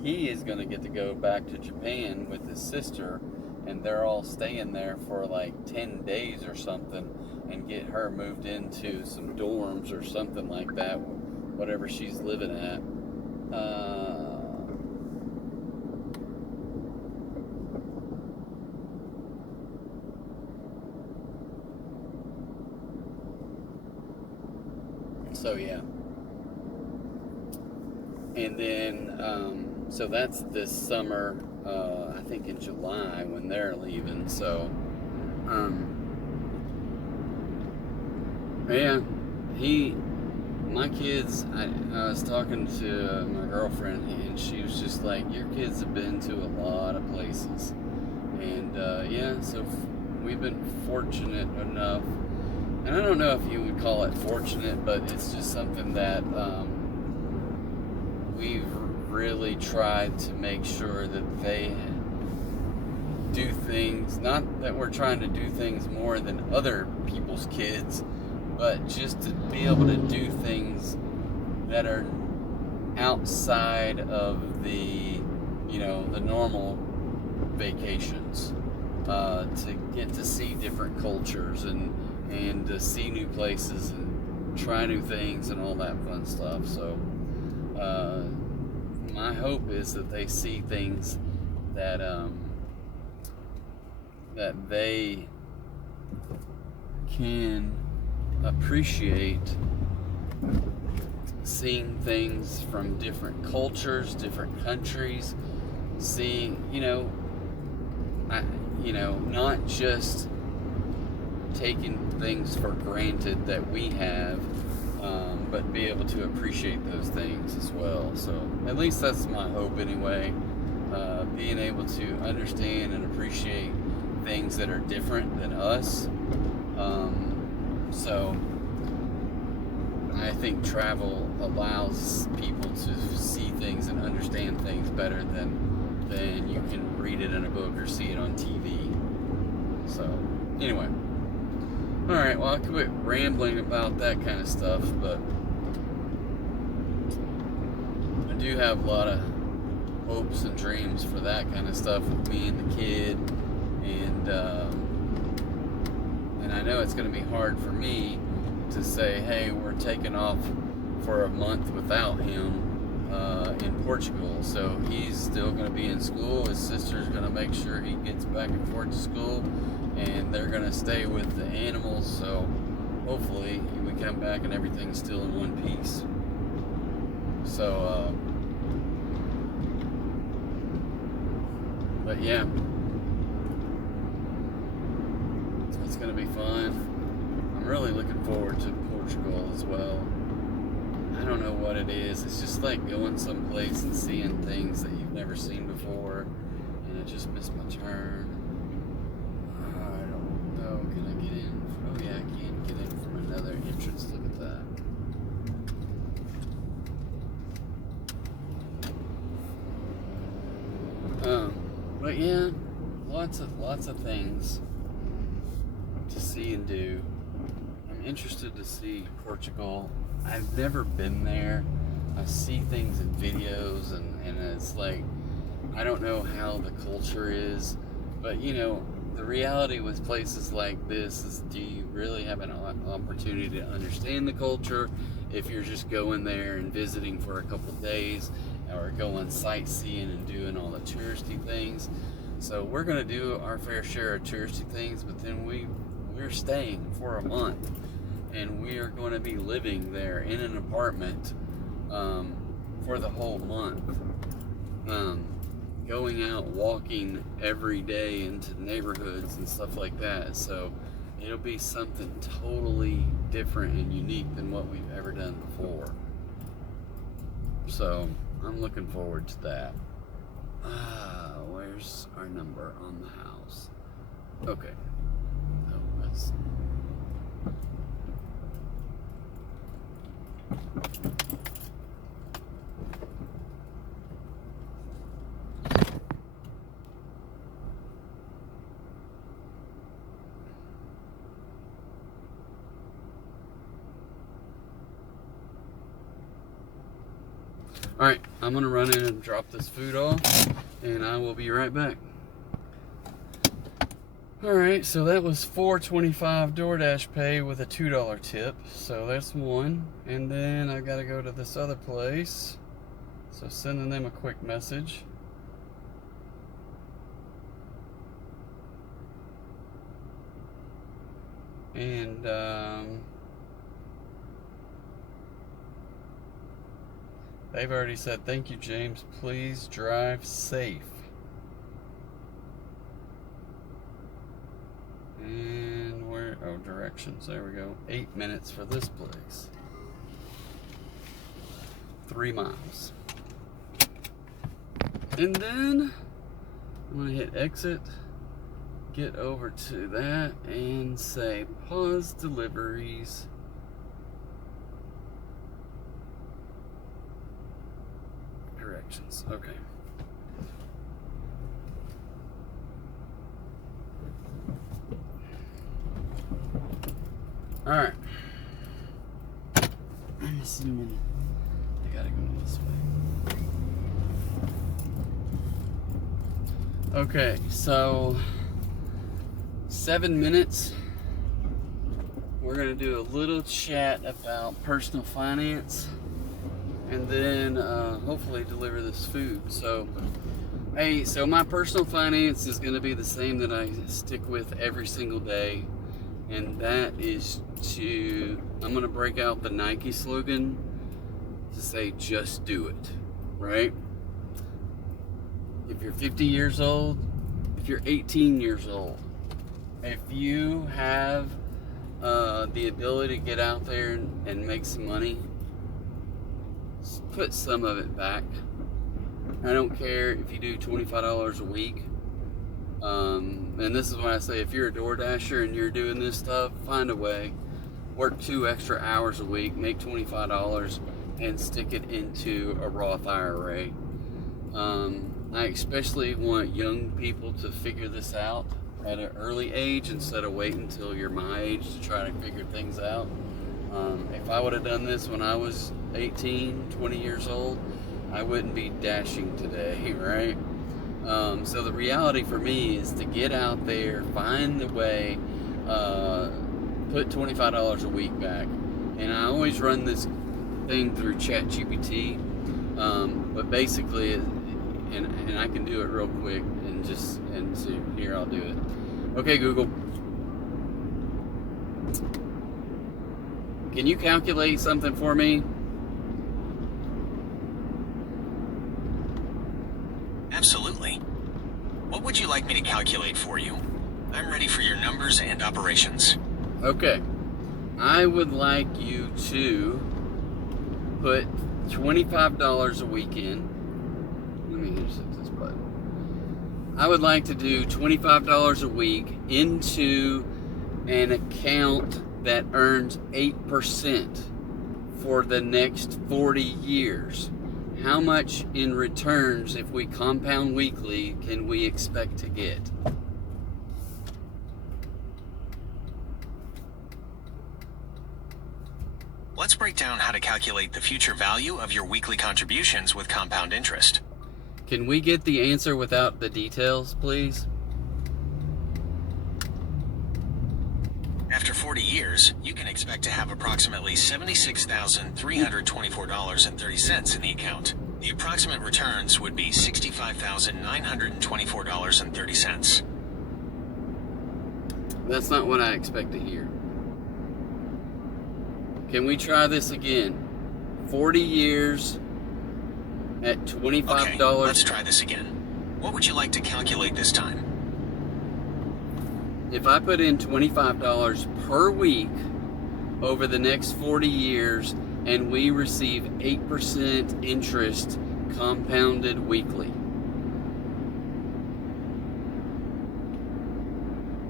he is going to get to go back to Japan with his sister, and they're all staying there for like 10 days or something, and get her moved into some dorms or something like that, whatever she's living at. So yeah, and then so that's this summer, I think in July when they're leaving. So yeah, my kids, I was talking to my girlfriend, and she was just like, your kids have been to a lot of places. And yeah, so we've been fortunate enough. And I don't know if you would call it fortunate, but it's just something that we've really tried to make sure that they do things, not that we're trying to do things more than other people's kids, but just to be able to do things that are outside of the, you know, the normal vacations, to get to see different cultures and to see new places and try new things and all that fun stuff. So my hope is that they see things that that they can appreciate seeing things from different cultures, different countries, seeing, not just taking things for granted that we have, but be able to appreciate those things as well. So at least that's my hope anyway, being able to understand and appreciate things that are different than us. So I think travel allows people to see things and understand things better than you can read it in a book or see it on TV. So anyway, all right, well, I'll quit rambling about that kind of stuff, but I do have a lot of hopes and dreams for that kind of stuff with me and the kid, and I know it's going to be hard for me to say, hey, we're taking off for a month without him in Portugal, so he's still going to be in school. His sister's going to make sure he gets back and forth to school, and they're going to stay with the animals, so hopefully we come back and everything's still in one piece. So but yeah, so it's going to be fun. I'm really looking forward to Portugal as well. I don't know what it is. It's just like going someplace and seeing things that you've never seen before. And I just missed my turn. I don't know. Can I get in? Oh yeah, I can get in from another entrance. Look at that. But yeah, lots of things to see and do. I'm interested to see Portugal. I've never been there. I see things in videos, and it's like, I don't know how the culture is, but the reality with places like this is, do you really have an opportunity to understand the culture if you're just going there and visiting for a couple days, or going sightseeing and doing all the touristy things? So we're going to do our fair share of touristy things, but then we're staying for a month, and we are going to be living there in an apartment for the whole month, going out walking every day into neighborhoods and stuff like that. So it'll be something totally different and unique than what we've ever done before. So I'm looking forward to that. Where's our number on the house? Okay. Oh, that's... Alright, I'm going to run in and drop this food off, and I will be right back. Alright, so that was $4.25 DoorDash pay with a $2 tip. So that's one. And then I got to go to this other place. So sending them a quick message. And they've already said, thank you, James. Please drive safe. And where, oh, directions, there we go. 8 minutes for this place. 3 miles. And then I'm gonna hit exit, get over to that, and say pause deliveries. Directions, okay. Alright. I'm assuming I gotta go this way. Okay, so 7 minutes. We're gonna do a little chat about personal finance, and then hopefully deliver this food. So, hey, so my personal finance is gonna be the same that I stick with every single day. and that is I'm going to break out the Nike slogan to say, just do it, right? If you're 50 years old, if you're 18 years old, if you have the ability to get out there and make some money, put some of it back. I don't care if you do $25 a week. And this is what I say, if you're a DoorDasher and you're doing this stuff, find a way. Work 2 extra hours a week, make $25, and stick it into a Roth IRA. I especially want young people to figure this out at an early age instead of waiting until you're my age to try to figure things out. If I would have done this when I was 18, 20 years old, I wouldn't be dashing today, right? So the reality for me is to get out there, find the way, put $25 a week back. And I always run this thing through ChatGPT, but basically, and I can do it real quick and see, here, I'll do it. Okay, Google. Can you calculate something for me? Absolutely. What would you like me to calculate for you? I'm ready for your numbers and operations. Okay. I would like you to put $25 a week in. Let me just hit this button. I would like to do $25 a week into an account that earns 8% for the next 40 years. How much in returns, if we compound weekly, can we expect to get? Let's break down how to calculate the future value of your weekly contributions with compound interest. Can we get the answer without the details, please? After 40 years, you can expect to have approximately $76,324.30 in the account. The approximate returns would be $65,924.30. That's not what I expect to hear. Can we try this again? 40 years at $25. Okay, let's try this again. What would you like to calculate this time? If I put in $25 per week over the next 40 years and we receive 8% interest compounded weekly.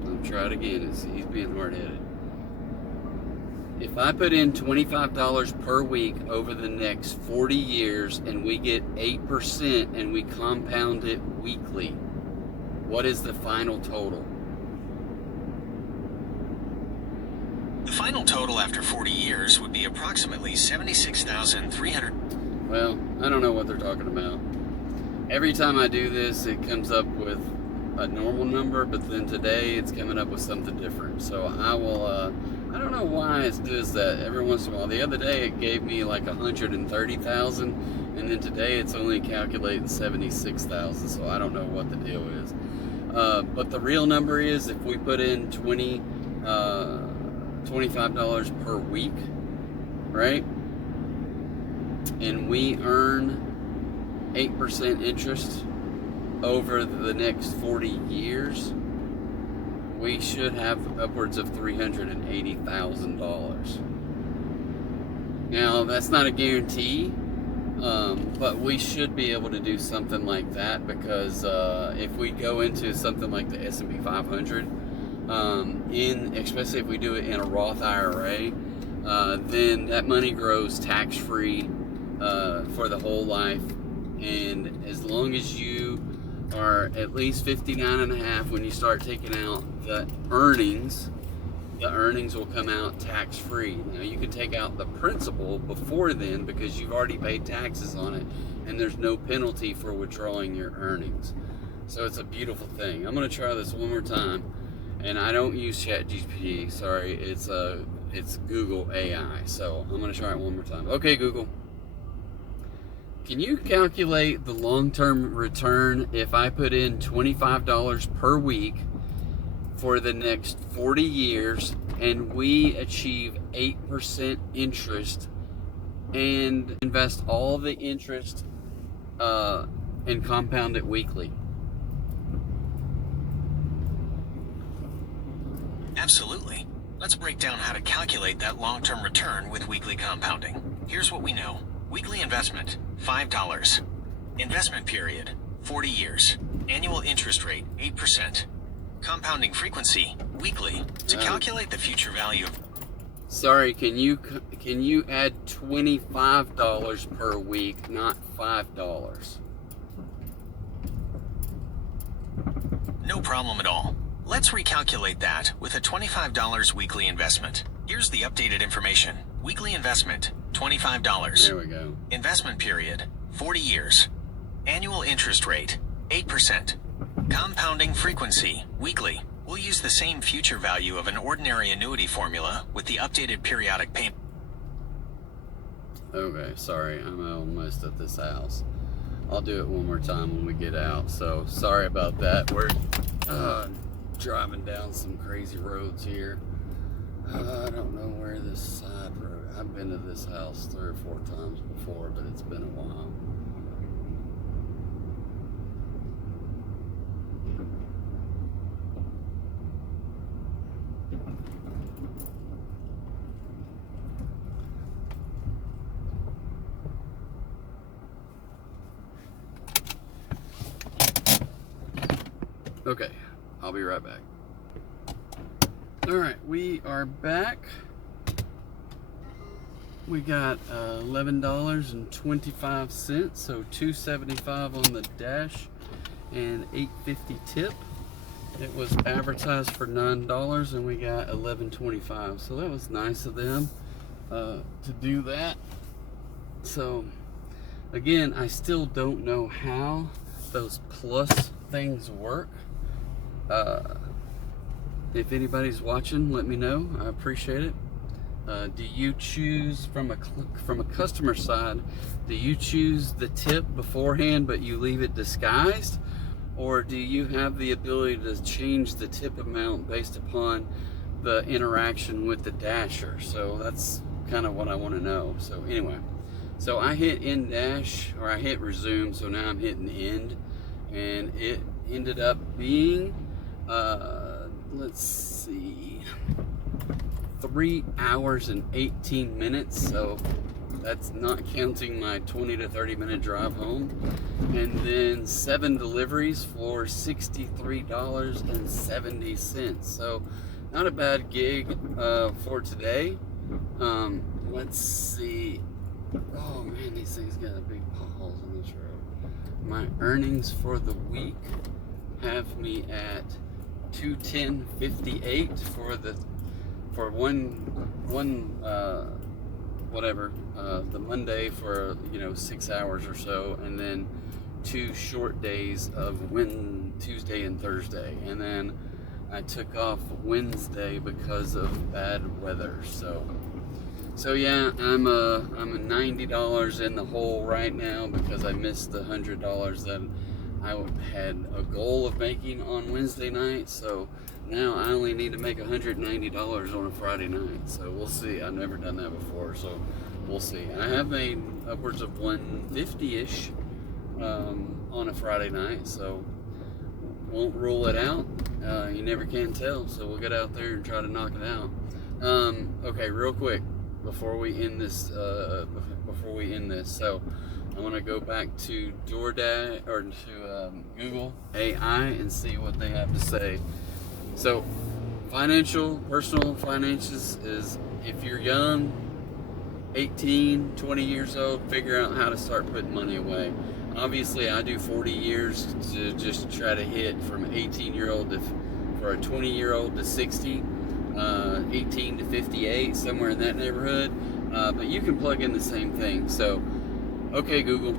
I'll try it again. He's being hard-headed. If I put in $25 per week over the next 40 years and we get 8% and we compound it weekly, what is the final total? The final total after 40 years would be approximately $76,300. Well, I don't know what they're talking about. Every time I do this, it comes up with a normal number, but then today it's coming up with something different. So I will, I don't know why it does that every once in a while. The other day it gave me like 130,000, and then today it's only calculating 76,000, so I don't know what the deal is. But the real number is if we put in $25 per week, right? And we earn 8% interest over the next 40 years, we should have upwards of $380,000. Now, that's not a guarantee, but we should be able to do something like that because if we go into something like the S&P 500, especially if we do it in a Roth IRA, then that money grows tax-free for the whole life, and as long as you are at least 59.5 when you start taking out the earnings will come out tax-free. Now you can take out the principal before then because you've already paid taxes on it, and there's no penalty for withdrawing your earnings. So it's a beautiful thing. I'm going to try this one more time. And I don't use ChatGPT, sorry, it's Google AI. So I'm gonna try it one more time. Okay, Google. Can you calculate the long-term return if I put in $25 per week for the next 40 years and we achieve 8% interest and invest all the interest and compound it weekly. Absolutely. Let's break down how to calculate that long-term return with weekly compounding. Here's what we know. Weekly investment, $5. Investment period, 40 years. Annual interest rate, 8%. Compounding frequency, weekly. To calculate the future value of... Sorry, can you add $25 per week, not $5? No problem at all. Let's recalculate that with a $25 weekly investment. Here's the updated information. Weekly investment, $25. There we go. Investment period, 40 years. Annual interest rate, 8%. Compounding frequency, weekly. We'll use the same future value of an ordinary annuity formula with the updated periodic payment. Okay, sorry, I'm almost at this house. I'll do it one more time when we get out, so sorry about that. We're driving down some crazy roads here. I don't know where this side road. I've been to this house 3 or 4 times before, but it's been a while. Okay, I'll be right back. Alright, we are back. We got $11.25, so $2.75 on the dash and $8.50 tip. It was advertised for $9 and we got $11.25, so that was nice of them to do that. So again, I still don't know how those plus things work. If anybody's watching, let me know. I appreciate it. Do you choose from a customer side? Do you choose the tip beforehand, but you leave it disguised, or do you have the ability to change the tip amount based upon the interaction with the dasher? So that's kind of what I want to know. So anyway, so I hit end dash, or I hit resume. So now I'm hitting end, and it ended up being let's see, 3 hours and 18 minutes, so that's not counting my 20 to 30 minute drive home, and then 7 deliveries for $63.70. So not a bad gig for today. Let's see. Oh man, these things got big potholes on this road. My earnings for the week have me at $210.58 for the Monday for 6 hours or so, and then 2 short days of Tuesday and Thursday, and then I took off Wednesday because of bad weather. So yeah, I'm a $90 in the hole right now because I missed the $100 that I had a goal of making on Wednesday night. So now I only need to make $190 on a Friday night. So we'll see. I've never done that before, so we'll see. I have made upwards of $150-ish on a Friday night, so won't rule it out. You never can tell. So we'll get out there and try to knock it out. Okay, real quick before we end this. So I want to go back to DoorDash or to Google AI and see what they have to say. So personal finances is, if you're young, 18, 20 years old, figure out how to start putting money away. Obviously, I do 40 years to just try to hit from 18-year-old for a 20-year-old to 60, 18 to 58, somewhere in that neighborhood. But you can plug in the same thing. So, okay, Google.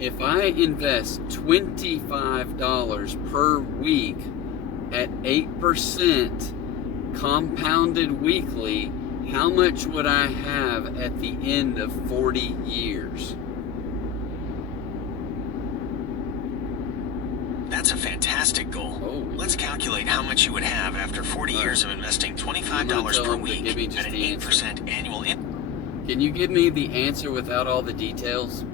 If I invest $25 per week at 8% compounded weekly, how much would I have at the end of 40 years? That's That's a fantastic goal. Oh, Let's calculate how much you would have after 40 years of investing $25 per week give me just at an the answer. 8% annual Can you give me the answer without all the details?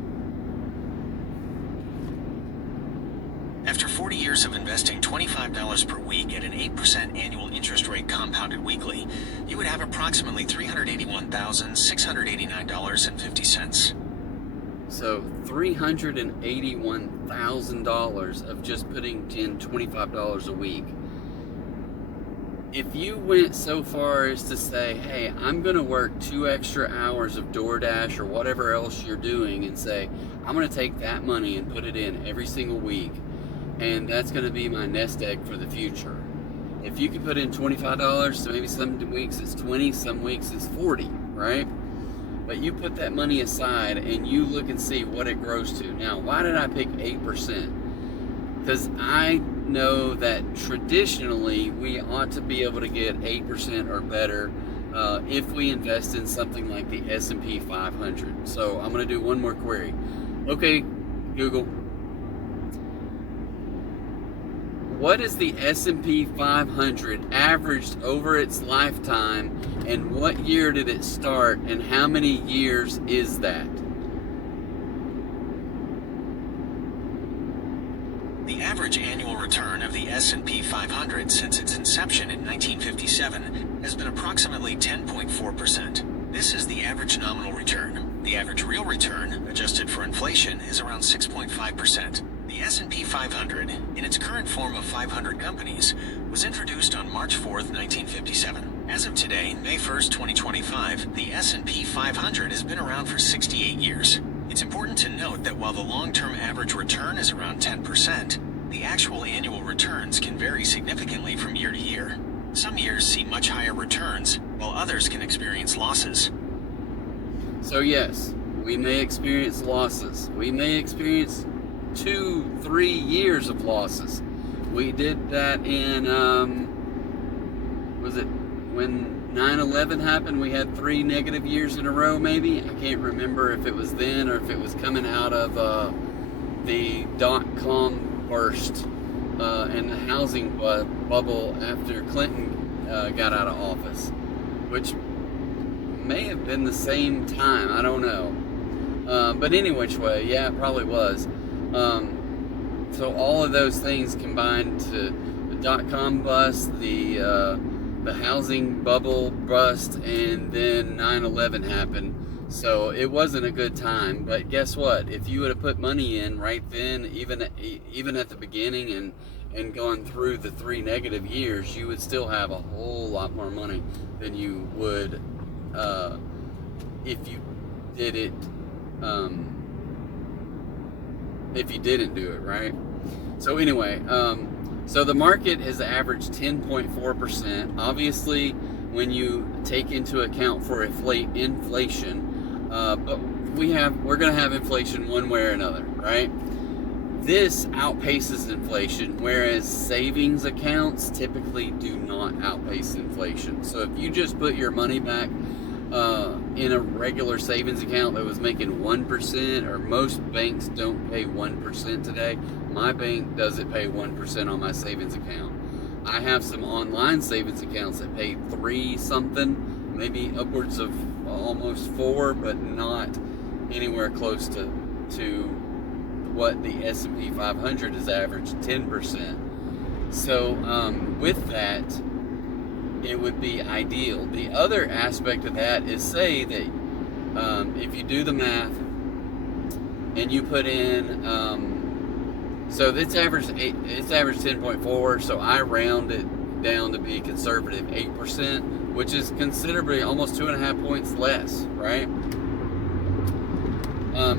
After 40 years of investing $25 per week at an 8% annual interest rate compounded weekly, you would have approximately $381,689.50. So $381,000 of just putting in $25 a week. If you went so far as to say, hey, I'm going to work 2 extra hours of DoorDash or whatever else you're doing, and say, I'm going to take that money and put it in every single week, and that's going to be my nest egg for the future. If you could put in $25, so maybe some weeks it's 20, some weeks it's 40, right? But you put that money aside and you look and see what it grows to. Now, why did I pick 8%? Because I know that traditionally we ought to be able to get 8% or better if we invest in something like the S&P 500. So I'm going to do one more query. Okay, Google. What is the S&P 500 averaged over its lifetime, and what year did it start, and how many years is that? The average annual return of the S&P 500 since its inception in 1957 has been approximately 10.4%. This is the average nominal return. The average real return, adjusted for inflation, is around 6.5%. The S&P 500, in its current form of 500 companies, was introduced on March 4th, 1957. As of today, May 1st, 2025, the S&P 500 has been around for 68 years. It's important to note that while the long-term average return is around 10%, the actual annual returns can vary significantly from year to year. Some years see much higher returns, while others can experience losses. So yes, we may experience losses. We may experience 2-3 years of losses. We did that in was it when 9/11 happened? We had 3 negative years in a row, maybe. I can't remember if it was then or if it was coming out of the .com burst and the housing bubble after Clinton got out of office, which may have been the same time. I don't know. But any which way, yeah, it probably was. So all of those things combined to the .com bust, the housing bubble bust, and then 9/11 happened. So it wasn't a good time. But guess what? If you would have put money in right then, even at the beginning and gone through the 3 negative years, you would still have a whole lot more money than you would if you did it. If you didn't do it, right? So anyway, so the market has averaged 10.4%. Obviously, when you take into account for inflation, but we're going to have inflation one way or another, right? This outpaces inflation, whereas savings accounts typically do not outpace inflation. So if you just put your money back in a regular savings account that was making 1%, or most banks don't pay 1% today. My bank doesn't pay 1% on my savings account. I have some online savings accounts that pay 3 something, maybe upwards of almost 4, but not anywhere close to what the S&P 500 has averaged, 10%. So with that, it would be ideal. The other aspect of that is, say that if you do the math and you put in, so it's averaged 10.4, so I round it down to be conservative 8%, which is considerably almost 2.5 points less, right?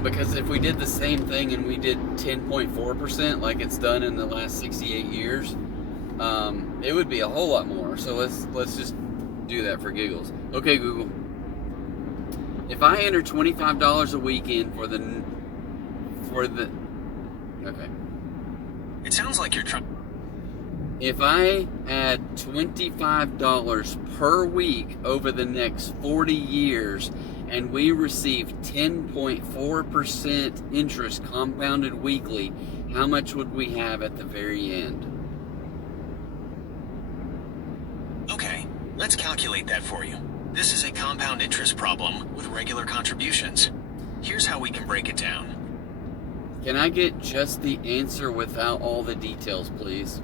Because if we did the same thing and we did 10.4% like it's done in the last 68 years, it would be a whole lot more. So let's just do that for giggles. Okay, Google. If I enter $25 a week in for the okay. It sounds like you're trying. If I add $25 per week over the next 40 years and we receive 10.4% interest compounded weekly, how much would we have at the very end? Okay, let's calculate that for you. This is a compound interest problem with regular contributions. Here's how we can break it down. Can I get just the answer without all the details, please?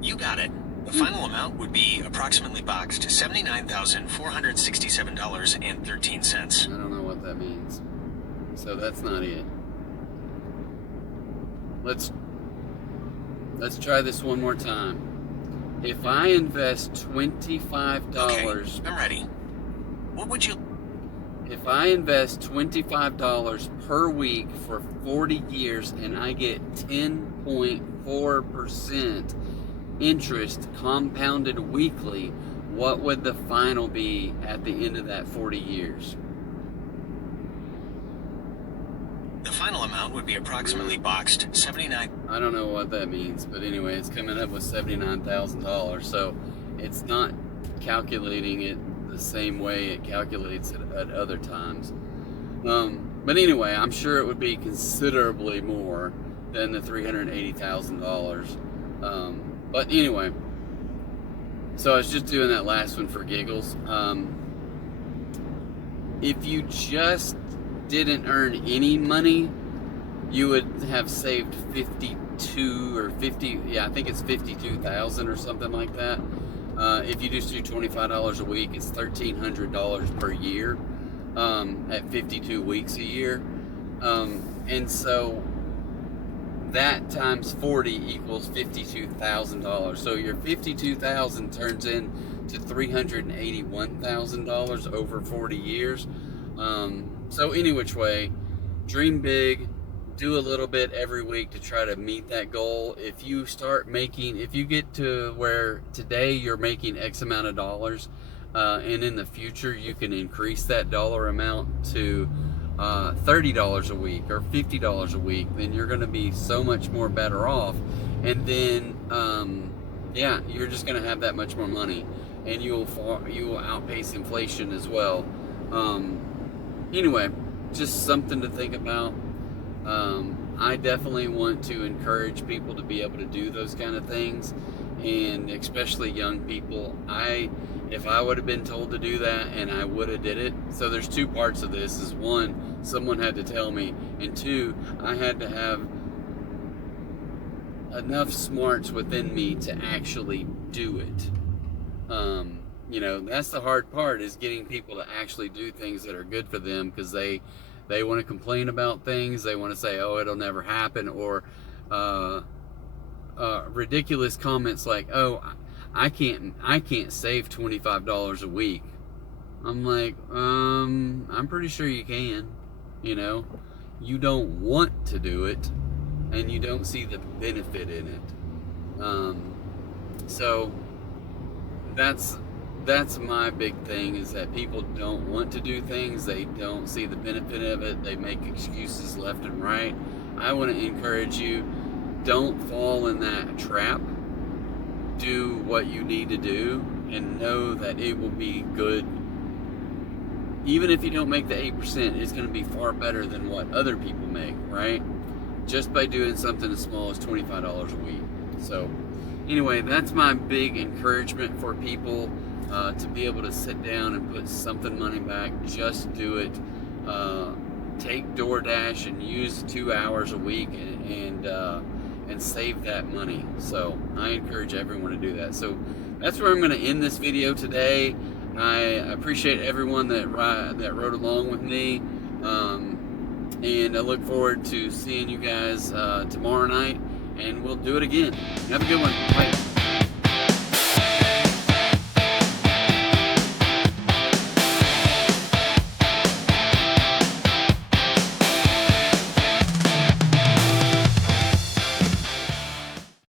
You got it. The final amount would be approximately boxed $79,467.13. I don't know what that means. So that's not it. Let's try this one more time. If I invest $25... Okay, I'm ready. What would you... If I invest $25 per week for 40 years and I get 10.4% interest compounded weekly, what would the final be at the end of that 40 years? The final amount would be approximately boxed $79. I don't know what that means, but anyway, it's coming up with $79,000, so it's not calculating it the same way it calculates it at other times. But anyway, I'm sure it would be considerably more than the $380,000. But anyway, so I was just doing that last one for giggles. If you just didn't earn any money, you would have saved 52 or 50, yeah, I think it's 52,000 or something like that. If you just do $25 a week, it's $1,300 per year at 52 weeks a year. And so that times 40 equals $52,000. So your $52,000 turns into $381,000 over 40 years. So any which way, dream big, do a little bit every week to try to meet that goal. If you get to where today you're making X amount of dollars, and in the future you can increase that dollar amount to $30 a week or $50 a week, then you're going to be so much more better off. And then, yeah, you're just going to have that much more money, and you will outpace inflation as well. Anyway, just something to think about. I definitely want to encourage people to be able to do those kind of things, and especially young people. If I would have been told to do that, and I would have did it. So there's two parts of this. Is one, someone had to tell me, and two, I had to have enough smarts within me to actually do it. You know, that's the hard part, is getting people to actually do things that are good for them, because they want to complain about things. They want to say, oh, it'll never happen, or ridiculous comments like, oh, I can't save $25 a week. I'm like, I'm pretty sure you can. You know, you don't want to do it, and you don't see the benefit in it. So that's my big thing, is that people don't want to do things. They don't see the benefit of it. They make excuses left and right. I want to encourage you, don't fall in that trap. Do what you need to do, and know that it will be good. Even if you don't make the 8%, it's going to be far better than what other people make, right? Just by doing something as small as $25 a week. So anyway, that's my big encouragement for people, to be able to sit down and put something money back. Just do it. Take DoorDash and use 2 hours a week and save that money. So I encourage everyone to do that. So that's where I'm going to end this video today. I appreciate everyone that rode along with me, and I look forward to seeing you guys tomorrow night, and we'll do it again. Have a good one. Bye.